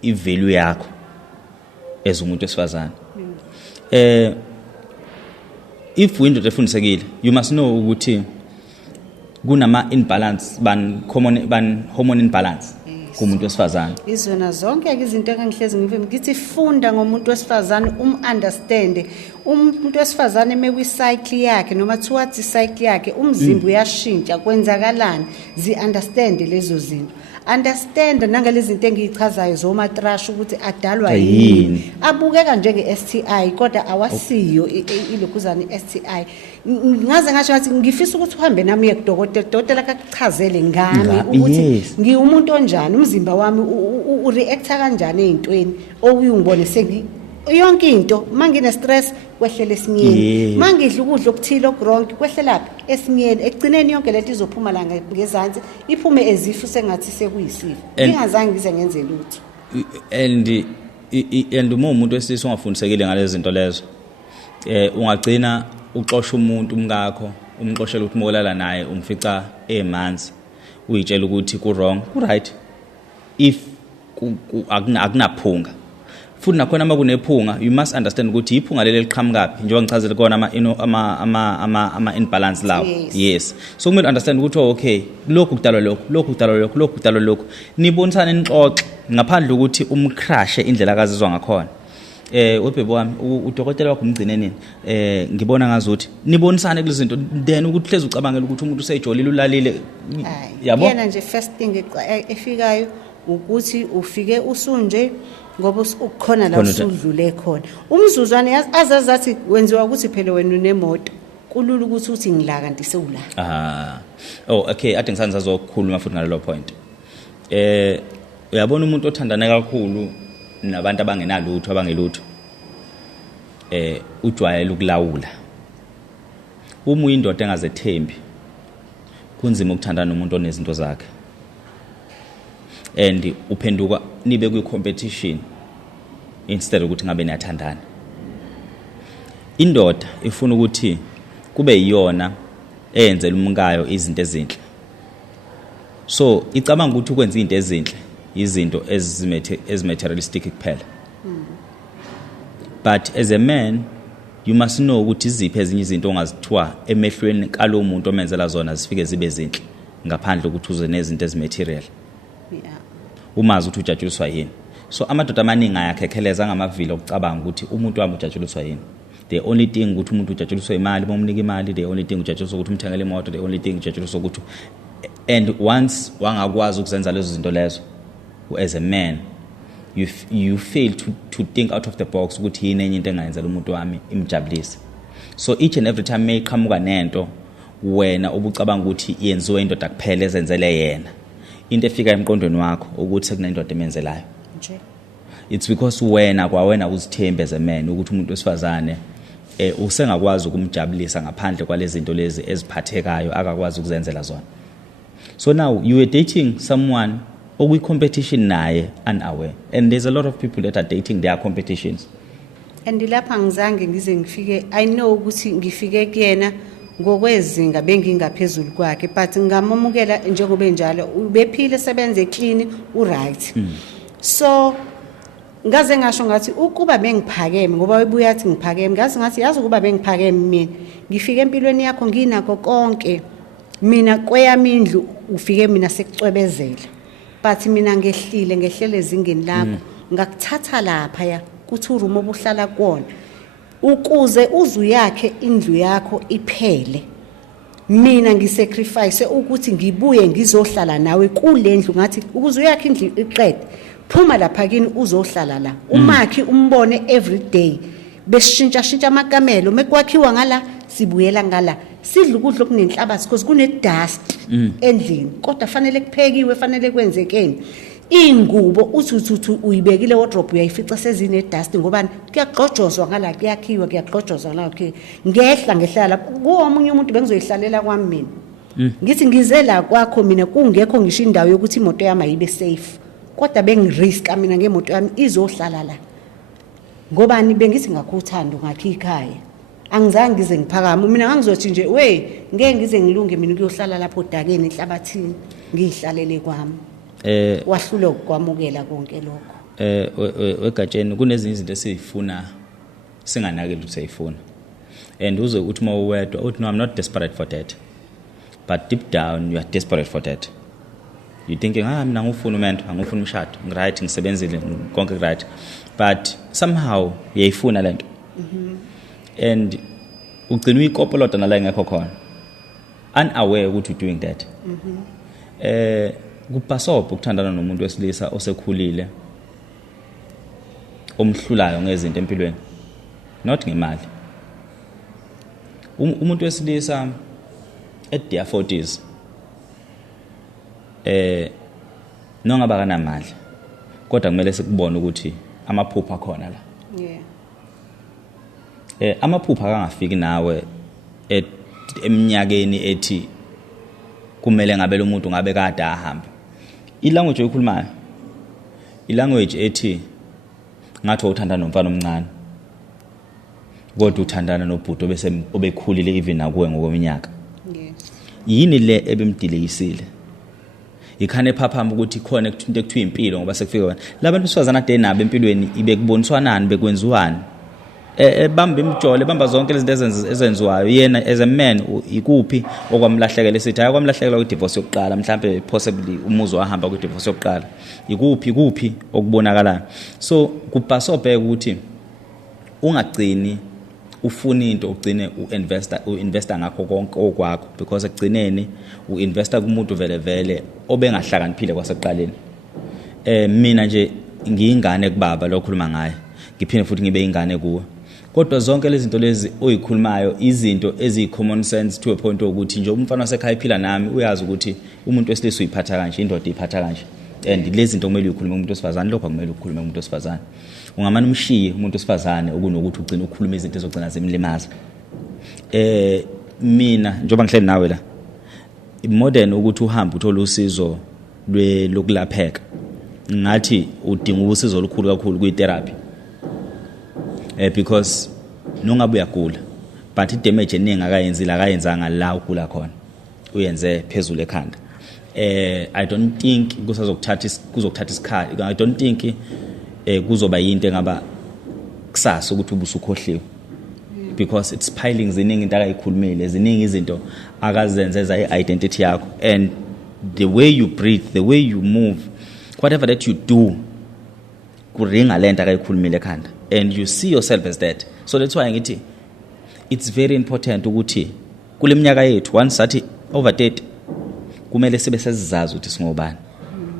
i-value yakho as umuntu wesifazane. If windoda efundisekile, you must know ukuthi kunama imbalance hormone imbalance kumuntu wesifazane. Izona zonke izinto engihlezi ngive ngithi funda ngomuntu wesifazane understand umuntu wesifazane meku cycle yakhe noma towards cycle yakhe umzimba uyashintsha kwenzakalani understand lezo zinto. Understand nangalezi zinto engiyichazayo zomatrash ukuthi adalwa yini, abukeka njenge STI kodwa awasiyo ilokhuzana STI. Ngaze ngasho ngathi ngifisa ukuthi uhambe nami uye kudokotela akakuchazele ngami ukuthi ngiumuntu onjani, umzimba wami ureacta kanjani ezintweni okuyungibone yonke into mangine stress kwehlele esimyeni, mangidla ukudla okuthile okronki kwehlela esimyeni, egcineni yonke lento izophuma la ngezansi iphume ezifu sengathi sekuyisifo. Ngingazange ngize ngenze lutho. And uma umuntu wesilisa ongafundisekile ngalezi zinto lezo, ungagcina uxosha umuntu umkakho, umxoshela ukuthi molala naye umfica emanzi, uyitshela ukuthi ku wrong, ku right. If akunaphunga. Futhi nakhona makunephunga, you must understand ukuthi iphunga leli liqhamukapi njengoba ngichazele kona ama imbalance lawo. Yes. So kumele understand ukuthi okay, lokhu kudalwa lokhu. Nibonisana nixoxe ngaphandle ukuthi umcrash indlela akazizwa ngakhona. Webhebo wami udokotela wakho umgcine nini? Ngibona ngazuthi nibonisane kulezi zinto then ukuthi hleze ucabangela ukuthi umuntu usejolile ulalile. Yabo? Yena nje first thing efikayo ukuthi ufike usunje ngoba ukukhona la usudlule khona. Umzuzwane azazathi wenziwa ukuthi phela wena unemoto. Kulula ukuthi uthi ngila kanti sewula. Okay, ade ngisanza ukukhuluma futhi ngalelo point. Uyabona umuntu othandana kakhulu nabantu abangenalutho abangelutho. Ujwayele ukulawula. Uma uyindoda engazethembi kunzima ukuthandana nomuntu onezinto zakhe. And uphenduka nibe ku competition instead ukuthi ngabe niyathandana. Indoda ifuna ukuthi kube yiyona eyenzela umkayo izinto ezinhle. So icabanga ukuthi ukwenza izinto ezinhle izinto materialistic kuphela. But as a man you must know ukuthi iziphi ezinye izinto ongazithiwa emehlweni kalo muntu omenzela zona zifike zibe zinhle ngaphandle ukuthi uze nezinto ezimaterial. Umazi ukuthi ujatshuliswa yini. So amadoda amaningi ayakhekheleza ngamavila okucabanga ukuthi umuntu wami ujatshuliswa yini. The only thing ukuthi umuntu ujatshuliswa imali, bomnika imali, the only thing ujatshuliswa ukuthi umthengele imoto, the only thing ujatshuliswa ukuthi and once wangakwazi ukuzenza lezo zinto lezo as a man you fail to think out of the box ukuthi yini enye into engayenzela umuntu wami imjabulise. So each and every time meyiqhamuka nento wena ubucabanga ukuthi yenziwe indoda kuphela ezenzele yena. Into efika emqondweni wakho ukuthi sekunendoda emenzelayo. Nje. It's because wena uzithembe as a man ukuthi umuntu wesifazane usengakwazi ukumjabulisa ngaphandle kwalezi zinto lezi eziphathekayo akakwazi ukuzenzela zona. So now you are dating someone okwi competition naye unaware, and there's a lot of people that are dating their competitions. And lapha ngizange ngize ngifike, I know ukuthi ngifike kuyena ngokwezinga bengingaphezulu kwakhe, but ngamamukela njengoba enjalo ubephile sebenze clean right. So ngaze ngasho ngathi ukuba bengiphakeme ngoba webuya athi ngiphakeme ngathi yazi ukuba bengiphakeme mina ngifike empilweni yakho nginako konke mina kweyami indlu ufike mina sekucwebezela but mina ngehlele ezingeni lakho ngakuthatha lapha ya kuthi uroom obuhlala kuona ukuze uzuyakhe indlu yakho iphele mina ngisacrifice ukuthi ngibuye ngizohlala nawe kulendlu ngathi ukuze uyakhe indlu iqede phuma lapha kini uzohlala la umakhi umbone every day beshintsha amakamelo mekwakhiwa ngala sibuyela ngala sidla ukudla okunenhlabathi because kune dust endlini kodwa fanele kuphekiwe fanele kwenzekeni ingubo uthuthu uyibekile wardrobe uyayifica sezine dust ngoba kuyagqojozwa ngala kuyakhiwa kuyagqojozwa la okay ngehla lapho ngomunye umuntu bengizoyihlalela kwami mina ngithi ngize la kwakho mina kungekho ngisho indawo yokuthi imoto yami ayibe safe kodwa bengirisk mina ngemoto yami izohlala la ngobani bengithi ngakuthanda ngakho ikhaya angizange ngize ngiphakama mina ngangizothi nje ngeke ngize ngilunge mina ukuyohlala lapho dakeni enhlabathini ngihlalele kwami wahlule ukwamukela konke lokho wegatsheni kunezinye izinto esizifuna singanakeli ukuthi sayifuna and uze uthi mawuwedwa uthi no I'm not desperate for that but deep down you are desperate for that you thinking mina ngifuna umuntu angifuna umshado ngiright ngisebenzile konke right but somehow uyayifuna lento and ugcina uyikopolota nala ngekho khona unaware ukuthi you doing that kupasopa ukuthandana nomuntu wesilisa osekhulile omhlulayo ngezinto empilweni not ngemali umuntu wesilisa at their 40s nongaba kanamali kodwa kumele sikubone ukuthi amaphupho akhona la amaphupho akangafiki nawe eminyakeni ethi kumele ngabe lo muntu ngabe kade ahamba ilanguage oyikhulumayo ilanguage ethi ngathi uthanda nomfana omncane kodwa uthandana nobhuti bese obekhulile even nakuwe ngokweminyaka yini le ebemdeleyisile ikhane phaphamba ukuthi khona into ekuthiwa impilo ngoba sekufika labantu besifazana ade nabo empilweni ibe kuboniswanani bekwenziwani ebamba imjole bamba zonke lezi zinto ezenziwayo yena as a man ikuphi okwamlahlekela esithi akwamlahlekela ku divorce yokuqala mhlambe possibly umuzi wahamba ku divorce yokuqala ikuphi okubonakala so kupasobheka ukuthi ungagcini ufuna into ugcine uinvesta ngakho konke okwakho because ekugcineni uinvesta kumuntu vele obengahlakaniphile kwaseqaleni mina nje ngiyingane kubaba lokhuluma ngaye ngiphinde futhi ngibe ingane kuwe kodwa zonke lezi zinto lezi oyikhulumayo izinto eziyi-common sense to a point ukuthi nje umfana wasekhaya iphila nami uyazi ukuthi umuntu wesilisa uyiphatha kanje indoda iphatha kanje and lezi zinto kumele uyikhulume umuntu wesifazane lokho kumele ukukhulume umuntu wesifazane ungamane umshiye umuntu wesifazane okunokuthi ugcine ukukhuluma izinto ezogcina zemlimaza mina njengoba ngihleli nawe la modern ukuthi uhambe uthola usizo lokulapheka ngathi udinga usizo olukhulu kakhulu kwi-therapy because nongabe uyagula but i-damage eningi akayenzanga la ugula khona uyenze phezulu ekhanda I don't think kuzokuthatha isikhathi I don't think kuzoba yinto engaba kusasa ukuthi ubusukhohliwe because it's piling ziningi into akayikhulumile ziningi izinto akazenze za identity yakho and the way you breathe the way you move whatever that you do kuringa lento akayikhulumile ekhanda and you see yourself as that so that's why ngithi it's very important ukuthi kuleminyaka yethu once sathi over 30 kumele sibe sezizazi ukuthi singobani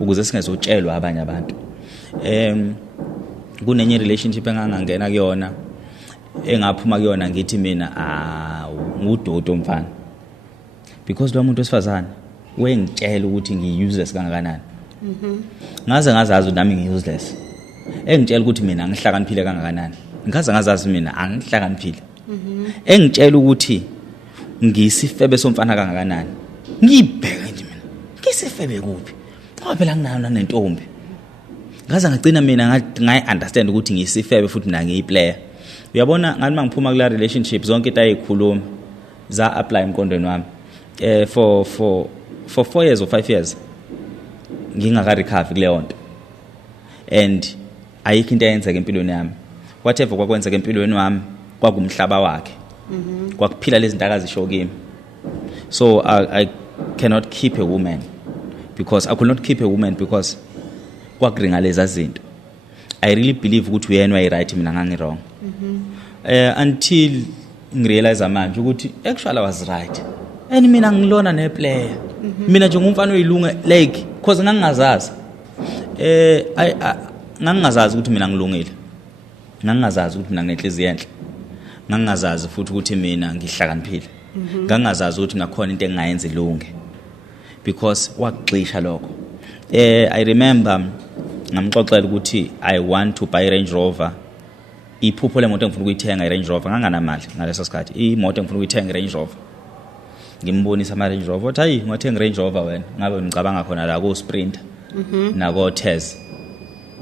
ukuze singezotshelwa abanye abantu kunenye relationship engangangena kuyona engaphuma kuyona ngithi mina ngudodo mfana because lo muntu wesifazane wengitshela ukuthi ngi-useless kangakanani ngazazi nami ngi-useless engitshela ukuthi mina ngihlakaniphile kangakanani ngazazi mina angihlakaniphile engitshela ukuthi ngisifebe somfana kangakanani ngibheka nje mina ngisifebe kuphi ngoba phela nginayo nentombi ngaze ngagcina mina ngayi understand ukuthi ngisifebe futhi na ngiyiplayer uyabona ngani mangiphuma kula relationship zonke into ayikhuluma za apply emqondweni wami for 4 years or 5 years ngingaka recover kuleyo nto and ayikho into eyenzeka empilweni yami. Whatever kwakwenzeka empilweni wami kwakumhlaba wakhe. Kwakuphila lezi zinto akazisho kimi. So I cannot keep a woman because I could not keep a woman because kwakuringa lezi zinto. I really believe ukuthi uyena wayiright mina ngangi wrong. Until ngirealize manje ukuthi actually I was right. And mina ngilona ne player. Mina nje ngumfana oyilunga like because ngangingazazi. Ngangingazazi ukuthi mina ngilungile. Ngangingazazi ukuthi mina nginenhliziyo enhle. Ngangingazazi futhi ukuthi mina ngihlakaniphile. Ngangingazazi ukuthi ngakhona into engayenza ilunge. Because wakugxisha lokho. I remember ngamxoxela ukuthi I want to buy Range Rover. Iphupho lemoto engifuna ukuyithenga iRange Rover nganganamali ngaleso sikhathi. Imoto engifuna ukuyithenga iRange Rover. Ngimbonisa ama Range Rover. Uthi hayi ngothenga iRange Rover wena. Ngabe ngicabanga khona la ku Sprinter. Nako Tez.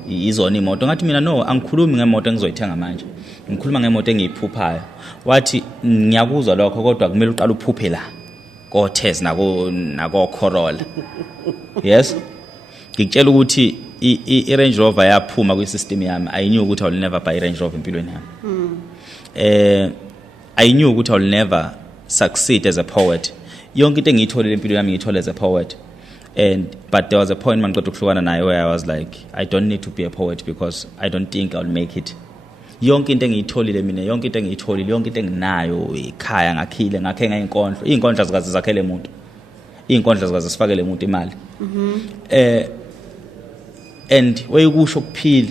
Izona imoto ngathi mina no angikhulumi ngemoto engizoyithenga manje. Ngikhuluma ngemoto engiyiphuphayo. Wathi ngiyakuzwa lokho kodwa kumele uqale uphuphe la. Ko Tez nako Corolla. Yes. Ngikutshela ukuthi iRange Rover yaphuma kwisystem yami. I knew ukuthi I will never buy iRange Rover empilweni yami. I knew ukuthi I will never succeed as a poet. Yonke into engiyitholile empilweni yami ngiyithola as a poet. But there was a point mangiqeda ukuhlukana naye where I was like I don't need to be a poet because I don't think I'll make it. Yonke into engiyitholile mina, yonke into engiyitholile, yonke into enginayo ekhaya ngakhile, ngakhenga inkondlo zikaze zakhele umuntu. Inkondlo zikaze sifakele umuntu imali. And wayekusho kuphila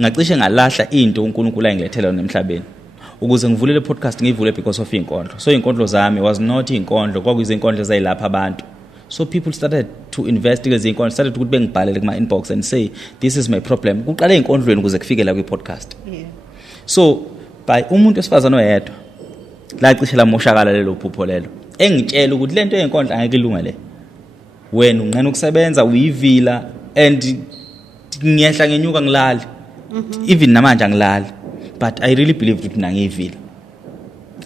ngacishe ngalahla into uNkulunkulu ayengilethela yona emhlabeni ukuze ngivulele podcast ngivule because of inkondlo. So inkondlo zami was not inkondlo, kwakuyizinkondlo ezayilapha abantu. So people started to investigate izinkondlo, started ukuthi bengibhalele kuma inbox and say this is my problem. Kuqale inkondlweni ukuze kufike la kwi podcast. So by umuntu esifazana oyedwa la cishe la moshakala lelo phupho lelo. Engitshela ukuthi lento yenkondlo angeke ilungele. Wena unqena ukusebenza uyivila and ngiyehla ngenyuka ngilali. Even namanje angilali. But I really believe ukuthi mina ngiyivila.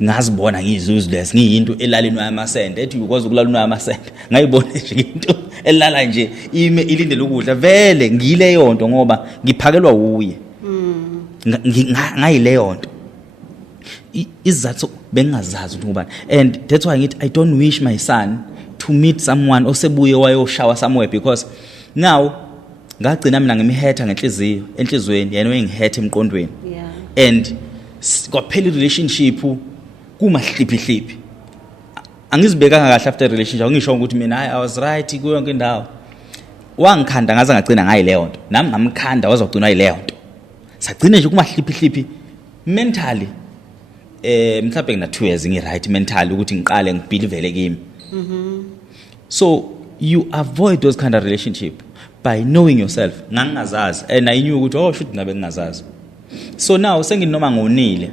Ngazibona ngizuzless ngiyinto elalini wayamasende ethi ukwazi ukulala unayamasende ngayibona nje into elala nje ilindele ukudla vele ngile yonto ngoba ngiphakelwa uye ngayile yonto izathu bengazazi ukuthi ngubani. And that's why ngithi I don't wish my son to meet someone osebuye wayoshawa somewhere because now ngagcina mina ngimhetha enhlizweni yena wengihetha emqondweni. And kwaphela relationship kumahliphi angizibekanga kahle after relationship ngisho ukuthi mina I was right kuyo yonke indawo wangikhanda ngaze ngagcina ngayi leyo nto nami ngamkhanda wazogcina yileyo nto sagcina nje kumahliphi mentally mhlawumbe ngina 2 years ngi right mentally ukuthi ngiqale ngibelievele kimi. So you avoid those kind of relationship by knowing yourself. Ngangazazi and I knew ukuthi should ngabe ngingazazi. So now senginoma ngonile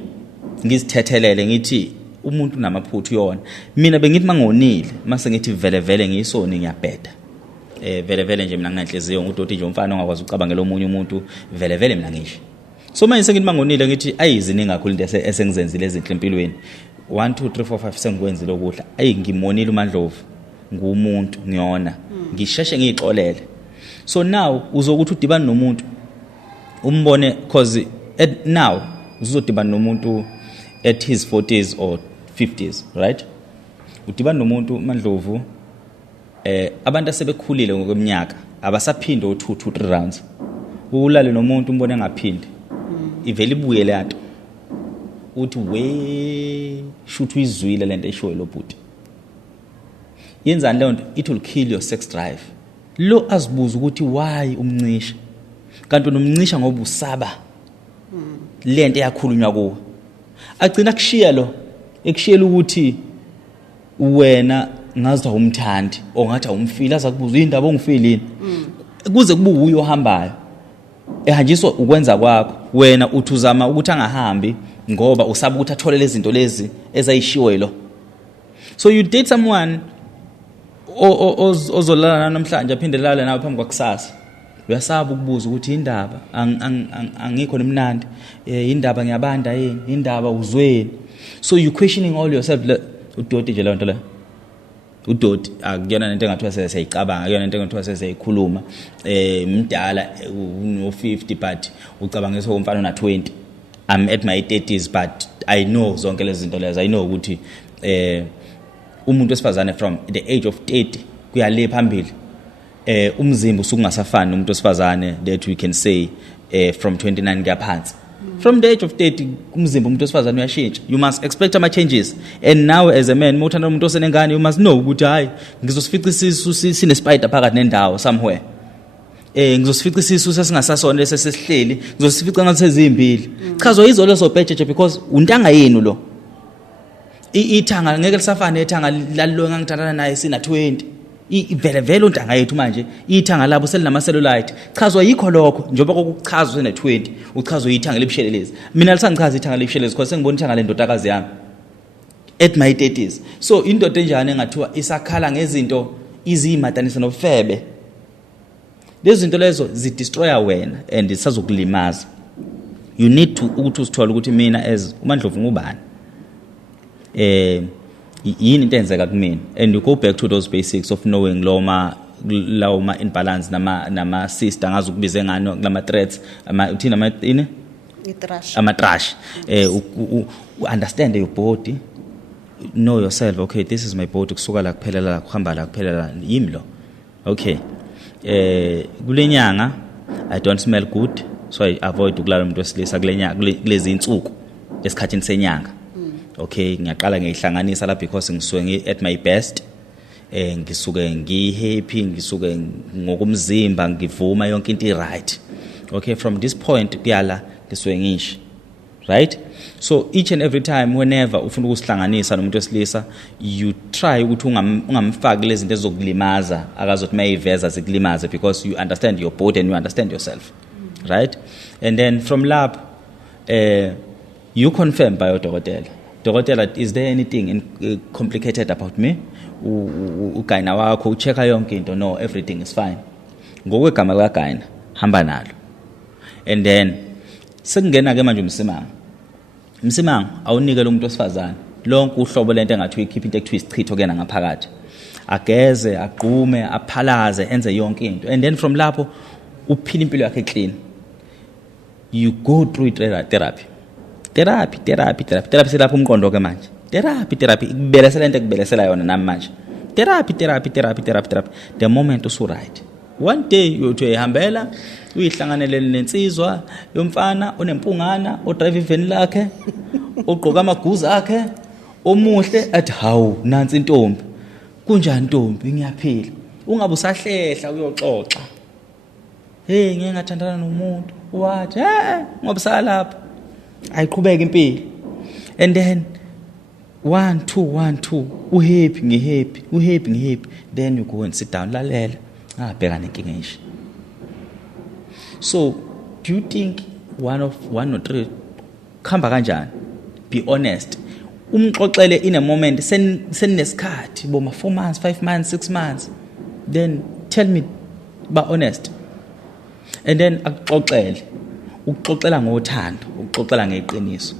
ngizithethelele ngithi umuntu namaphuthu yona mina bengithi mangonile mase ngithi vele ngiyisoni ngiyabheda vele nje mina nginenhliziyo ngudoti nje umfana ongakwazi ucabangela omunye umuntu vele mina ngisho. So manje sengithi mangonile ngithi ayiziningi kakhulu into esengizenzile ezinhle empilweni 1 2 3 4 5 sengikwenzile ukudla ngimonile uMandlovu ngumuntu ngiyona ngisheshe ngixolele. So now uzokuthi udibana nomuntu umbone cause now uzodibana nomuntu at his 40s or 50s, right? Udibana nomuntu uMandlovu abantu asebekhulile ngokweminyaka abasaphinde u2 3 rounds. Ulale nomuntu umbone ngaphindi ivele ibuye lento uthi we shoot uyizwile lento eshoyo lo bhuti yenzani le nto it will kill your sex drive. Lo azibuza ukuthi why umncisha kanti nomncisha ngoba usaba lento yakhulunywa kuwe agcina kushiya lo ekushiyela ukuthi wena ngazi awumthandi ongathi awumfili azakubuza indaba ongifilini kuze kube uyo ohambayo ehanjiswa ukwenza kwakho wena uthi uzama ukuthi angahambi ngoba usaba ukuthi athole lezi zinto lezi ezayishiwe lo. So you date someone ozolala namhlanje aphinde lale nawe phambi kwakusasa uyasaba ukubuza ukuthi indaba angikho nemnandi indaba ngiyabanda yini indaba uzweni. So you questioning all yourself udoti nje le nto le udoti akuyona into engathiwa sesiyicabanga akuyona into engathiwa sesiyikhuluma mdala no 50 but ucabanga umfana na 20 I'm at my 30s but I know zonke lezi zinto lezo I know ukuthi umuntu wesifazane from the age of 30 kuya le phambili umzimba usukungasafani nomuntu wesifazane that we can say from 29 ngaphansi. From the age of 30 umzimba umuntu wesifazane uyashintsha. You must expect ama changes and now as a man mothanda umuntu osenengane you must know ukuthi hayi ngizosifica isisu sine spider phakathi nendawo somewhere. Ngizosifica isisu sesingasasona lesesihleli ngizosifica ngathi sezimbili. Chazo izolo sobhejeje because untanga yenu lo. Ithanga ngeke lisafane ethanga lalilo ngangithandana naye sina 20. Vele untanga yethu manje ithanga labo selinama cellulite chazwa yikho lokho njengoba kokuchazwa sene 20 uchazwa ithanga lebishelelezi mina lisangichaza ithanga lebishelelezi because sengibona ithanga lendodakazi yami at my 30s so indoda enjani engathiwa isakhala ngezinto izimatanisa nofebe lezi zinto lezo zidestroya wena and isazokulimaza you need to ukuthi usithola ukuthi mina as uMandlovu ngubani yini into enzeka kumina and you go back to those basics of knowing law imbalance nama sister ngazi ukubize ngani lama threats uthina ama ini itrash ama trash understand your body know yourself okay this is my body kusuka la kuphelela la kuhamba la kuphelela yimi lo okay kulenyanga I don't smell good so I avoid ukulala umuntu wesilisa kulenyanga kulezi insuku esikhathini senyanga. Okay ngiyaqala ngiyihlanganisa la because ngisuke at my best ngisuke ngihappy ngisuke ngokumzimba ngivuma yonke into right. Okay from this point kuyala ngisuke ngisho right so each and every time whenever ufuna ukusihlanganisa nomuntu wesilisa you try ukuthi ungamfaki lezi zinto ezokulimaza akazothi mayiveza zikulimaze because you understand your body and you understand yourself right and then from lab you confirm by your dokotela is there anything complicated about me ugayina wakho uchecka yonke into no everything is fine ngokwegama likagayina hamba nalo and then sekungena ke manje umsimanga awunikele umuntu osifazana lonke uhlobo lento engathi uyikhipha into ekuthiwa isichitho kena ngaphakathi ageze agqume aphalaze enze yonke into and then from lapho uphila impilo yakhe clean you go through therapy selapha umqondo ke manje therapy ikubelesela into ekubelesela yona nami manje therapy the moment usu right one day uyothi uyihambela uyihlanganele nensizwa yomfana onempungana odrive iveni lakhe ogqoka amaguzu akhe omuhle athi hawu nansi intombi kunjani intombi ngiyaphila ungabe usahlehla uyoxoxa hey ngeke ngathandana nomuntu wathi ngoba salapha ayiqhubeka impilo and then 1 2 uhappy then you go and sit down lalela bheka nenkinga nje so do you think one or three khamba kanjani be honest umxoxele in a moment seninesikhathi boma 4 months 5 months 6 months then tell me ba honest and then ukuxoxela ngothando ukuxoxela ngeqiniso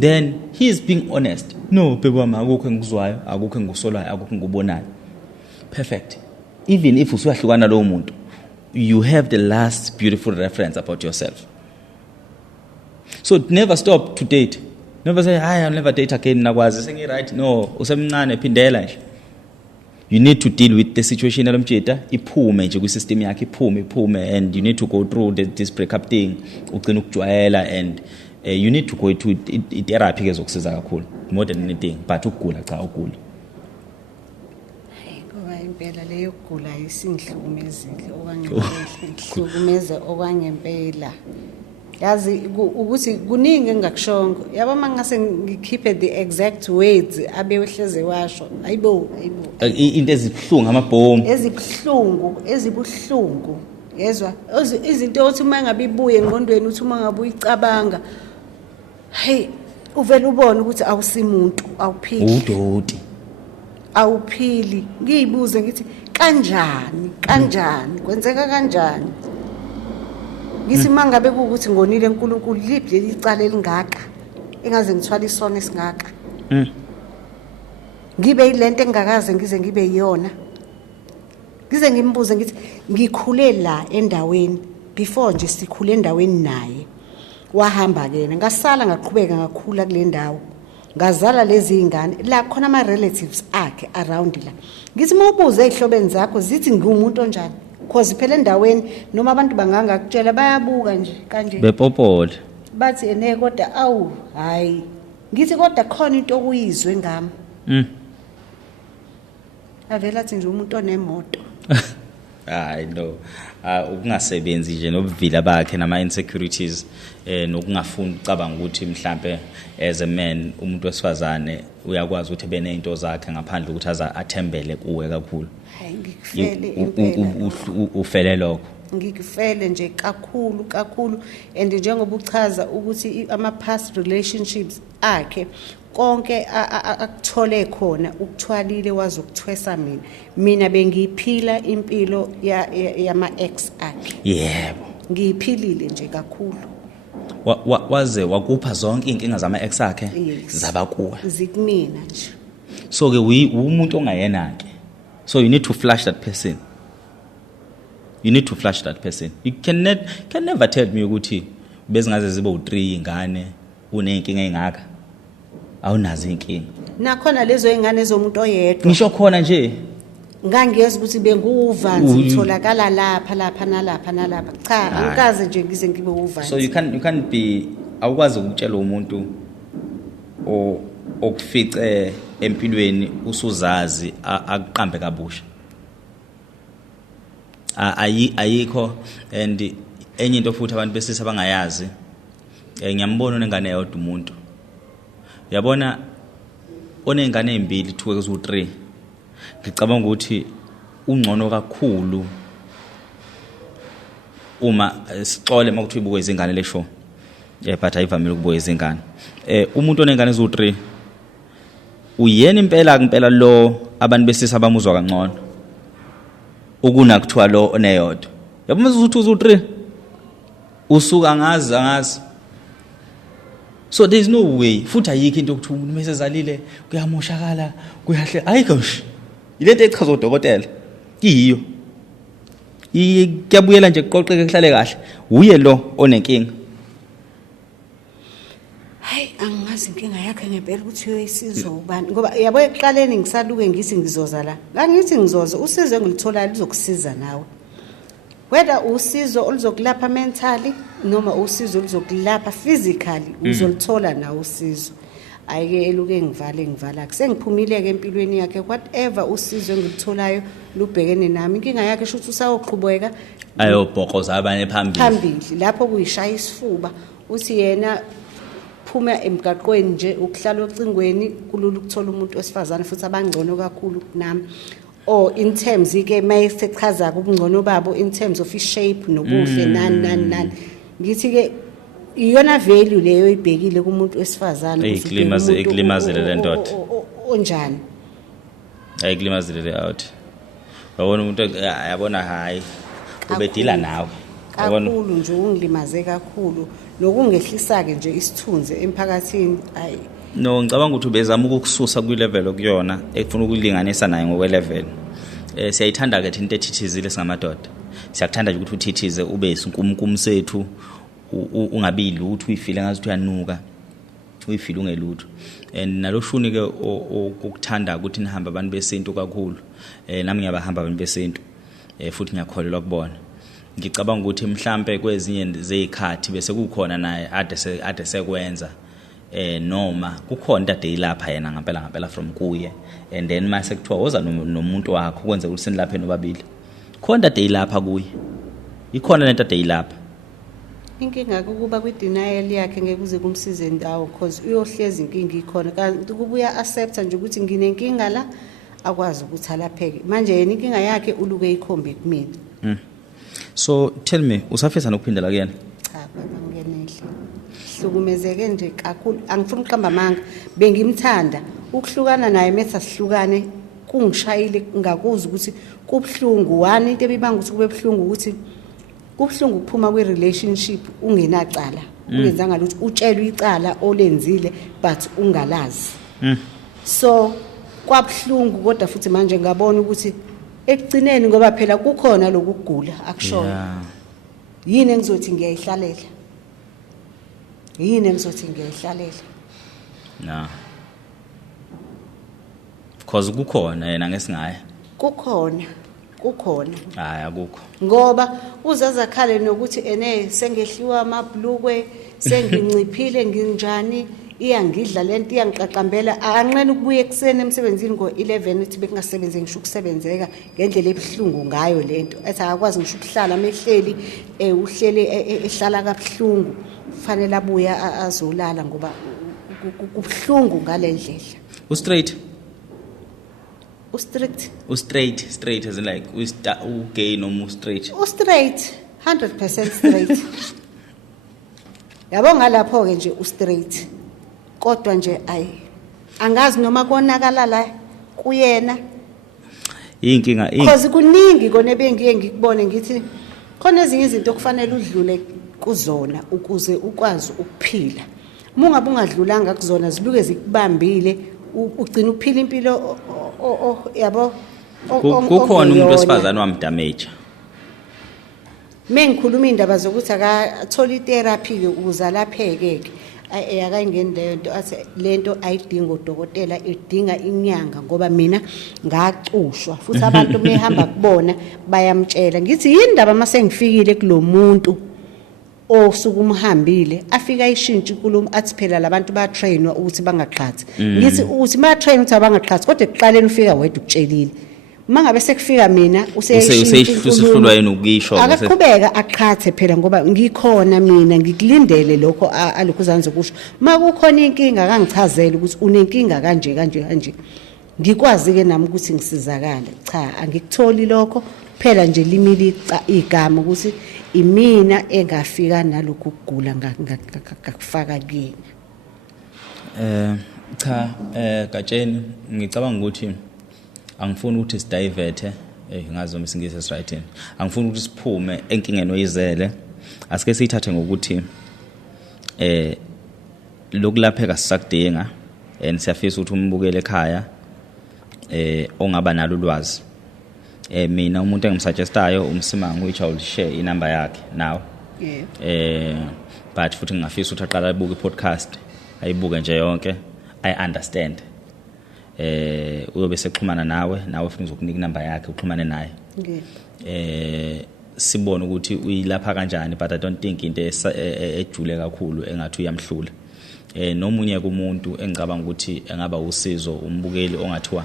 then he is being honest no baby wami akukho engikuzwayo akukho engikusolayo akukho ngikubonayo perfect even if usuyahlukana lo muntu you have the last beautiful reference about yourself so never stop to date never say I'll never date again nakwazi sengi right no usemncane phindela nje you need to deal with the situation elomtshita iphume nje kwisystem yakhe iphume and you need to go through this breakup thing ugcina ukujwayela and you need to go to therapy kezokusiza kakhulu more than anything but ukugula cha ugula ngoba impela leyo ukugula isingihlukumezile okangempela okwangempela yazi ukuthi kuningi engakushongo yaba mangase ngikhiphe the exact words abewehleze washo ayibo into ezibhlungu amabhomu ezibuhlungu yezwa izinto othi uma ngabe ibuye engqondweni uthi uma ngabe uyicabanga hey uvela ubona ukuthi awusimuntu awuphili udoti awuphili ngiyibuze ngithi kanjani kwenzeka kanjani ngithi mangabe ukuthi ngonile uNkulunkulu liphi licala elingaka engaze ngithwala isona esingaka ngibe yilento engakaze ngize ngibe yiyona. Ngize ngimbuze ngithi ngikhule la endaweni before nje sikhule endaweni naye. Wahamba ke yena ngasala ngaqhubeka ngakhula kule ndawo. Ngazala lezi ingane la khona ama relatives akhe around la. Ngithi mawubuze ezihlobeni zakho zithi ngumuntu onjani. Because phela endaweni noma abantu bangangakutshela bayabuka nje kanje. Bepopole. Bathi ene kodwa awu hayi. Ngithi kodwa khona into okuyizwe ngami. Avela athi nje umuntu onemoto. Hayi no. Ukungasebenzi nje nobuvila bakhe nama insecurities nokungafuni ucabanga ukuthi mhlambe as a man umuntu wesifazane uyakwazi ukuthi benezinto zakhe ngaphandle ukuthi aza athembele kuwe kakhulu. Hayi ngikufele impela. Ufele lokho. Ngikufele nje kakhulu and njengoba uchaza ukuthi ama past relationships akhe konke akuthole khona ukuthwalile wazi ukuthwesa mina bengiyiphila impilo yama ex akhe. Yebo. Ngiyiphilile nje kakhulu. Waze wakupha zonke inkinga zama ex akhe zaba kuwe. Zikumina nje. So ke umuntu ongayena ke. So you need to flush that person. You need to flush that person. You can never tell me ukuthi bezingaze zibe u3 ingane unenkinga engaka. Awunazi inkinga. Nakhona lezo ingane zomuntu oyedwa. Ngisho khona nje. Ngangiyeza ukuthi benguvanzi utholakala lapha nalapha. Cha, angikaze nje ngize ngibe uvanzi. So you can't be awukwazi ukutshela umuntu okufice empilweni usuzazi akuqambe kabusha. Ayikho and enye into futhi abantu besisa abangayazi ngiyambona onengane yodwa umuntu. Uyabona onengane ezimbili 2 kuze u3 ngicabanga ukuthi ungcono kakhulu uma sixole makuthi ubuke izingane lesho but ayivamile ukubuka izingane umuntu onengane ezu3 uyena impela lo abantu besisa abamuzwa kangcono ukunakuthiwa lo oneyodwa. Yabona uthi uzu3 usuka angazi. So there is no way futhi ayikho into ukuthi umuntu mesezalile kuyamoshakala kuyahle ayikho nje. Ilento echaza udokotela iyiyo. Kuyabuyela nje kuqoqeke kuhlale kahle. Uye lo onenkinga. Hayi angazi inkinga yakhe ngempela ukuthi uyoyisizo ubani ngoba yabo eqaleni ngisaluke ngithi ngizoza la. La ngithi ngizoza usizo engilitholayo lizokusiza nawe. Whether usizo oluzokulapha mentally noma usizo oluzokulapha physically uzolithola na usizo. Ayike eluke ngivala kusengiphumile ke empilweni yakhe whatever usizo engilitholayo lubhekene nami inkinga yakhe shothi usayoqhubeka ayobhokoza abanye phambili lapho kuyishaya isifuba uthi yena phuma emgaqweni nje ukuhlala ocingweni kulula ukuthola umuntu wesifazane futhi abangcono kakhulu kunami. Or in terms ke mayesechaza ubungcono babo in terms of shape nobuhle nani ngithi ke iyona value leyo ibhekile kumuntu wesifazane eklimazile lendoda onjani ayiklimazile out babona umuntu yabona hayi ubedila nawe kakhulu nje ungilimaze kakhulu nokungehlisa ke nje isithunze emphakathini ayi no ngicabanga ukuthi ubezama ukukususa kwi level okuyona ekufuna ukulinganisa naye ngokwe level siyayithanda ke into ethithizile singamadoda siyakuthanda nje ukuthi uthithize ube isinkumkum sethu ungabi lutho uyifile ngathi uyanuka uyifile ungelutho and naloshuni ke ukukuthanda ukuthi nihamba abantu besintu kakhulu nami ngiyabahamba abantu besintu futhi ngiyakholelwa kubona ngicabanga ukuthi mhlambe kwezinye zezikhathi bese kukhona naye ade sekwenza noma kukhona into ade ilapha yena ngempela from kuye and then mase kuthiwa woza nomuntu wakho ukwenza ukuthi senilaphe nobabili khona ade ilapha kuye ikhona lento ade ilapha inkinga ukuba kwi denial yakhe ngeke kuze kumsize ndawo because uyohlezi inkinga ikhona kanti kubuya accept nje ukuthi nginenkinga la akwazi ukuthi alapheke manje yena inkinga yakhe uluke ikhombe kumina. So tell me usafisa nokuphindela kuyena? Cha baba ngiyenehle hlukumezeke nje kakhulu angifuni uqamba amanga bengimthanda ukuhlukana naye mase sihlukane kungishayile ngakuzi ukuthi kubhlungu one into ebibanga ukuthi kube bhlungu ukuthi kubhlungu ukuphuma kwe relationship ungenacala ungenzanga lutho utshelwe icala olenzile but ungalazi. So kwabhlungu kodwa futhi manje ngabona ukuthi ekugcineni ngoba phela kukhona lokugula akushona. Yeah. Yini engizothi ngiyayihlalela? Na. Because kukhona yena ngesingaya. Kukhona. Hayi akukho. Ngoba uzazakhale nokuthi sengehliwa amabhlukwe, senginciphile nginjani, iyangidla lento iyangiqaqambela. Anqene ukubuya ekseni emsebenzini ngo11 uthi bekungasebenze ngisho ukusebenzeka ngendlela ebhlungu ngayo lento. Ethi akakwazi ngisho ukuhlala mehleli uhlele ehlala kabhlungu. Kufanele abuya azolala ngoba kubhlungu ngalendlela. Straight Strict as in like gay noma straight. Straight 100% straight. Yabo ngalapho ke nje straight. Kodwa nje angazi noma konakala la kuyena. Inkinga because kuningi kone bengiye ngikubone ngithi khona ezinye izinto okufanele udlule kuzona ukuze ukwazi ukuphila. Mungabe ungadlulanga kuzona ziluke zikubambile ugcina uphila impilo yabo kukhona umuntu wesifazane wamdamage. Mengikhuluma indaba zokuthi akathola itherapy ke ukuze alapheke ke akayingeni lento athi lento ayidinga udokotela idinga inyanga ngoba mina ngacushwa futhi abantu mehamba kubona bayamtshela ngithi yindaba mase ngifikile kulomuntu osukumhambile afika ishintsha inkulumo athi phela labantu ba trainwa ukuthi bangaqhathi ngithi uthi ma train ukuthi abangaqhathi kodwa ekuqaleni ufika wedwa ukutshelile mangabe sekufika mina useyihluhlulwa yena ukisho akaqhubeka aqhathe phela ngoba ngikhona mina ngikulindele lokho alokhu uzanze kusho makukhona inkinga akangichazela ukuthi unenkinga kanje ngikwazi ke nami ukuthi ngisizakale cha angikutholi lokho phela nje limili igama ukuthi imina engafika nalokhu kugula ngakufaka kini cha Gatsheni ngicabanga ukuthi angifuni ukuthi sidiverte ngazi noma isingisi esright angifuni ukuthi siphume enkingeni oyizele asike siyithathe ngokuthi lokulapheka sisakudinga and siyafisa ukuthi umbukele ekhaya ongaba nalo ulwazi mina umuntu engimsuggestayo umsimangu which I will share inamba yakhe now but futhi ngingafisa ukuthi aqala abuke i-podcast ayibuke nje yonke I understand uyobe sexhumana nawe futhi uzokunika inamba yakhe uxhumane naye sibone ukuthi uyilapha kanjani but I don't think into ejule kakhulu engathi uyamhlula nomunye kumuntu engicabanga ukuthi engaba usizo umbukeli ongathiwa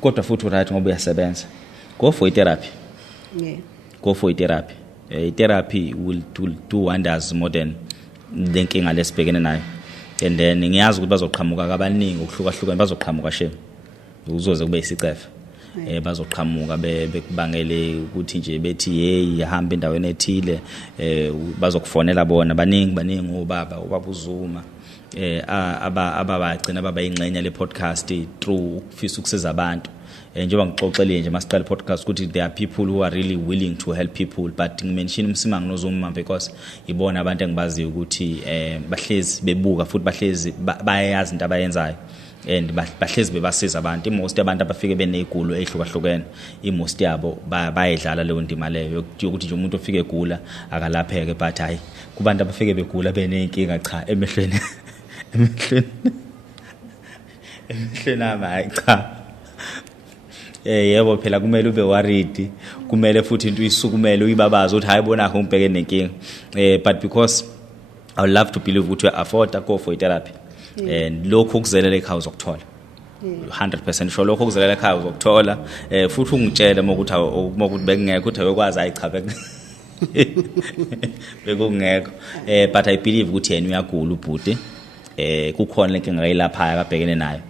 kodwa futhi right ngoba uyasebenza go for therapy therapy will do wonders more than lenkinga lesibhekene nayo and then ngiyazi ukuthi bazoqhamuka abaningi ukuhlukahlukana bazoqhamuka shame uzoze kube isicefe bazoqhamuka bekubangele ukuthi nje bethi hey yahamba endaweni ethile bazokufonela bona baningi ubaba uzuma abagcina baba ingxenye le podcast through ukufisa ukusiza abantu njengoba ngixoxele nje masiqala podcast ukuthi there are people who are really willing to help people but ngimention umsimangu noZuma because ibona abantu engibaziyo ukuthi bahlezi bebuka futhi bahlezi bayayazi into abayenzayo and bahlezi bebasiza abantu most abantu abafike benezigulo ezihlukahlukene most yabo bayedlala leyo ndima leyo yokuthi nje umuntu ofike egula akalapheke but hayi kubantu abafike begula benenkinga cha emehlweni hayi cha yebo phela kumele ube worried kumele futhi into isukumele uyibabaza ukuthi hayibona akho umbheke nenkinga but because I would love to believe ukuthi afford to go for therapy and lokho kuzelela ekhaya uzokuthola 100% sure lokho kuzelela ekhaya uzokuthola futhi ungitshele mokuthi bekungekho uthi ayokwazi ayicha bekungekho but I believe ukuthi yena uyagula ubhuti kukhona lenkinga ayilapha akabhekene nayo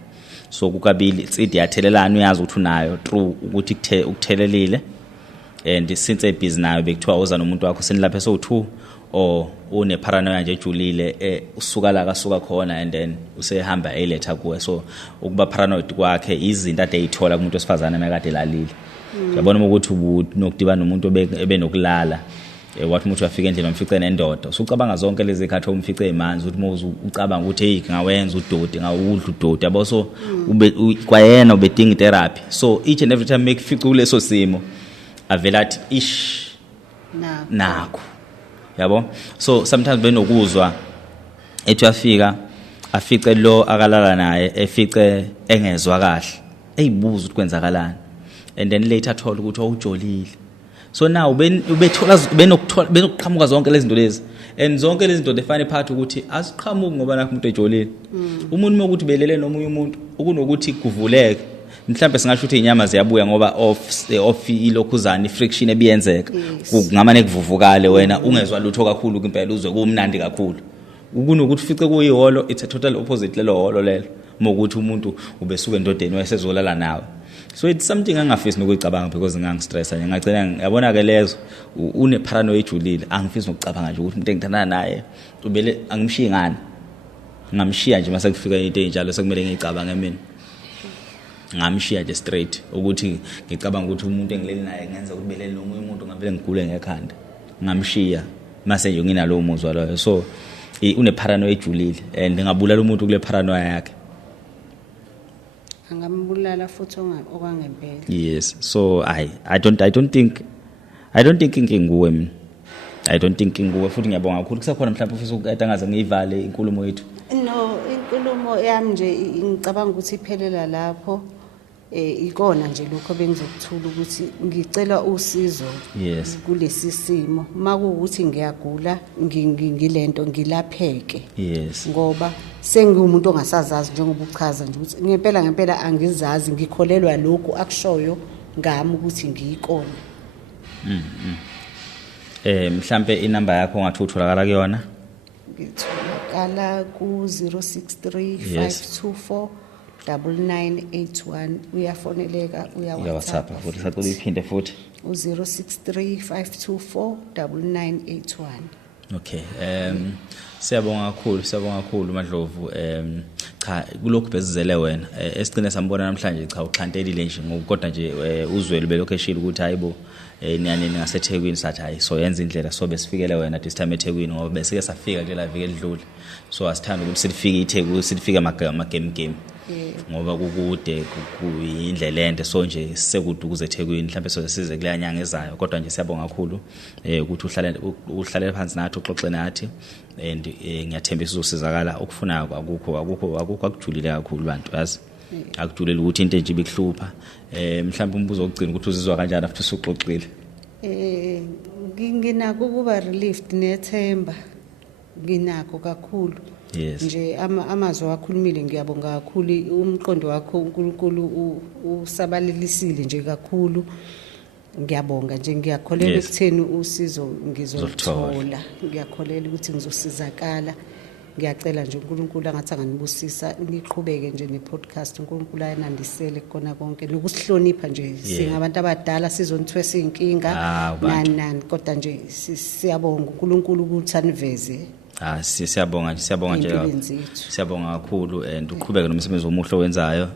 so kukabili insidi yathelelana uyazi ukuthi unayo through ukuthi ukuthelelile and since ebusy nayo bekuthiwa uza nomuntu wakho senilapha so2 or une paranoia nje ejulile usuka la kasuka khona and then usehamba eletha kuwe so ukuba paranoid kwakhe izinto ade eyithola kumuntu wesifazane makade lalile uyabona ukuthi nokudibana nomuntu ebenokulala wathi umuntu uyafika endlini umfice nendoda usucabanga zonke lezi khathi umfice emanzi uthi ucabanga ukuthi hey ngawenza udodi ngawudla udodi yabo so kwayena ubedinga therapy so each and every time make fice kuleso simo avela athi ish nakho yabo so sometimes benokuzwa ethi afice lo akalala naye efice engezwa kahle eyibuza ukuthi kwenzakalani and then later athola ukuthi awujolile so now ubethola benokuqhamuka zonke lezi zinto lezi and zonke lezi zinto define part ukuthi asiqhamuki ngoba nakho umuntu ejolile umuntu mokuthi belele nomunye umuntu ukunokuthi kuvuleke mhlambe singasho ukuthi inyama ziyabuya ngoba of ilokhuzana friction ebiyenzeka kungamane kuvuvukale wena ungezwa lutho kakhulu impela uzwe kumnandi kakhulu ukunokuthi fice kuyiholo it's a total opposite lelo holo lelo mokuthi umuntu ubesuka endodeni wayesezolala nawe so it's something angafisi nokuyicabanga because ngangistressa ngiyacela yabona ke lezo une paranoia ejulile angifisi nokucabanga nje ukuthi umuntu engithandana naye ubele angimshiya ngani ngamshiya nje mase kufika into enjalo sekumele ngicabanga mina ngamshiya nje straight ukuthi ngicabanga ukuthi umuntu engilele naye ngenza ukuthi belele nomunye umuntu ngavele ngigule ngekhanda ngamshiya mase nje nginalo umuzwa loyo so une paranoia ejulile and ngabulala umuntu kule paranoia yakhe angambulala futhi okwangempela yes so I don't think inkinguwe mina I don't think inkinguwe futhi ngiyabonga kakhulu kusakhona mhlawumbe ufisa ukuyita ngaze ngiyivale inkulumo yethu no inkulumo yami nje ngicabanga ukuthi iphelela lapho ikona nje lokho bengizokuthula ukuthi ngicela usizo yes kulesi simo makuukuthi ngiyagula ngilento ngilapheke yes ngoba sengiumuntu ongasazazi njengoba uchaza nje ukuthi ngempela angizazi ngikholelwa lokho akushoyo ngami ukuthi ngiyikona mhlambe inamba yakho ngathi utholakala kuyona ngitholakala ku 063 524 9981 uyafoneleka WhatsApp futhi sacela iphinde futhi u063 524 9981 okay siyabonga kakhulu Madlovu cha kulokhu bezizele wena esicine sambona namhlanje cha uxhantelile nje ngokukodwa nje uzweli belokho eshila ukuthi hayibo niyani ngaseThekwini sathi hayi so yenza indlela so besifikele wena this time eThekwini ngoba besike safika nje la viki elidlule so asithanda ukuthi sifike eThekwini sifike game ngoba kukude kuyindlela ende so nje sekude ukuze eThekwini mhlawumbe size kule nyanga ezayo kodwa nje siyabonga kakhulu ukuthi uhlale phansi nathi uxoxe nathi and ngiyathemba sizosizakala okufunayo akukho akujulile kakhulu abantu yazi akujulile ukuthi into nje ibikuhlupha mhlawumbe umbuzo wokugcina ukuthi uzizwa kanjani after usuxoxile nginako kuba relieved nethemba nginako kakhulu yes nje amazwi wakhulumile ngiyabonga kakhulu umqondo wakho uNkulunkulu usabalelisile nje kakhulu ngiyabonga nje ngiyakholela ekutheni usizo ngizoluthola ngiyakholela ukuthi ngizosizakala ngiyacela nje uNkulunkulu angathi anganibusisa niqhubeke nje nepodcast uNkulunkulu ayanandisele kona konke nokusihlonipha nje singabantu abadala sizonithwesa inkinga nani kodwa nje siyabonga uNkulunkulu ukuthi aniveze siyabonga nje siyabonga kakhulu and uqhubeke nomsebenzi omuhle owenzayo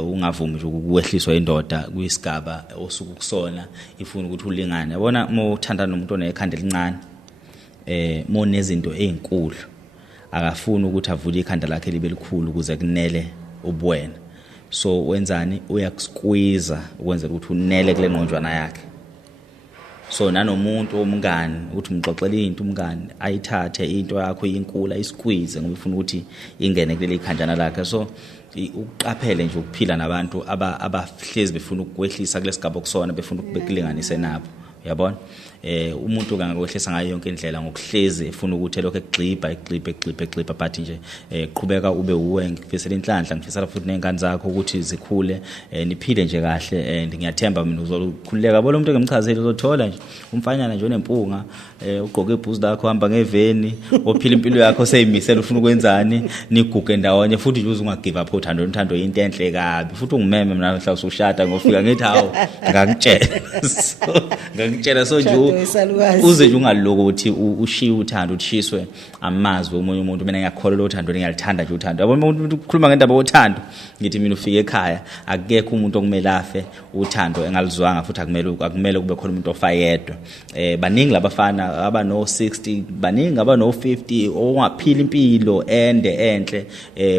ungavumi nje ukuwehliswa indoda kuyisigaba osuku kusona ifuna ukuthi ulingane yabona uthanda nomuntu onekhanda elincane mo nezinto ezinkulu akafuni ukuthi avule ikhanda lakhe libe likhulu ukuze kunele ubuwena so wenzani uyakusqueeze ukwenzela ukuthi unele kule ngqonjwana yakhe so nanomuntu omngani uthi umxoxele into umngani ayithathe into yakho inkulu ayisqueeze ngoba ufuna ukuthi ingene kuleli khanjana lakhe so uqaphele nje ukuphila nabantu abahlezi befuna ukwehlisa kulesigaba kusona befuna ukubekulinganise nabo uyabona umuntu ngangakwehlisa ngayo yonke indlela ngokuhlezi efuna ukuthi lokho egxiba but nje qhubeka ube uwe ngifisela inhlanhla ngifisela futhi nezingane zakho ukuthi zikhule niphile nje kahle and ngiyathemba mina uzokhululeka bona umuntu engimchazeli uzothola nje umfanyana nje onempunga ugqoke ibhuzu lakho hamba ngeveni ophila impilo yakho seyimisela ufuna ukwenzani niguge ndawonye futhi nje ungagive up uthando into enhle kabi futhi ungimeme mina mhla usushada ngofika ngithi hawo ngakutshela ngikutshela so Umshado nje wesalukazi. uze nje ungaloku ukuthi ushiye uthando uthiswe amazwi omunye umuntu mina ngiyakholelwa uthando ngiyalithanda nje uthando yabo umuntu ukhuluma ngendaba yothando ngithi mina ufike ekhaya akekho umuntu okumele afe uthando engalizwanga futhi akumele kube khona umuntu ofa yedwa baningi labafana abano 60 baningi abano 50 ongaphila impilo enhle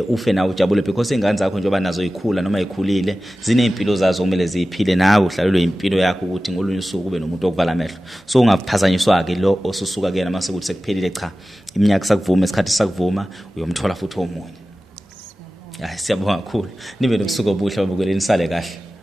ufe nawe ujabule because ingane zakho njengoba nazo ikhula noma ikhulile zinempilo zazo kumele ziphile nawe uhlalelwe impilo yakho ukuthi ngolunye usuku ube nomuntu okuvala amehlo so ungaphazanyiswa ke lo osusuka kuyena mase ukuthi sekuphelile cha iminyaka sakuvuma isikhathi sakuvuma uyomthola futhi omunye siyabonga kakhulu nibe nobusuku obuhle babukeleni sale kahle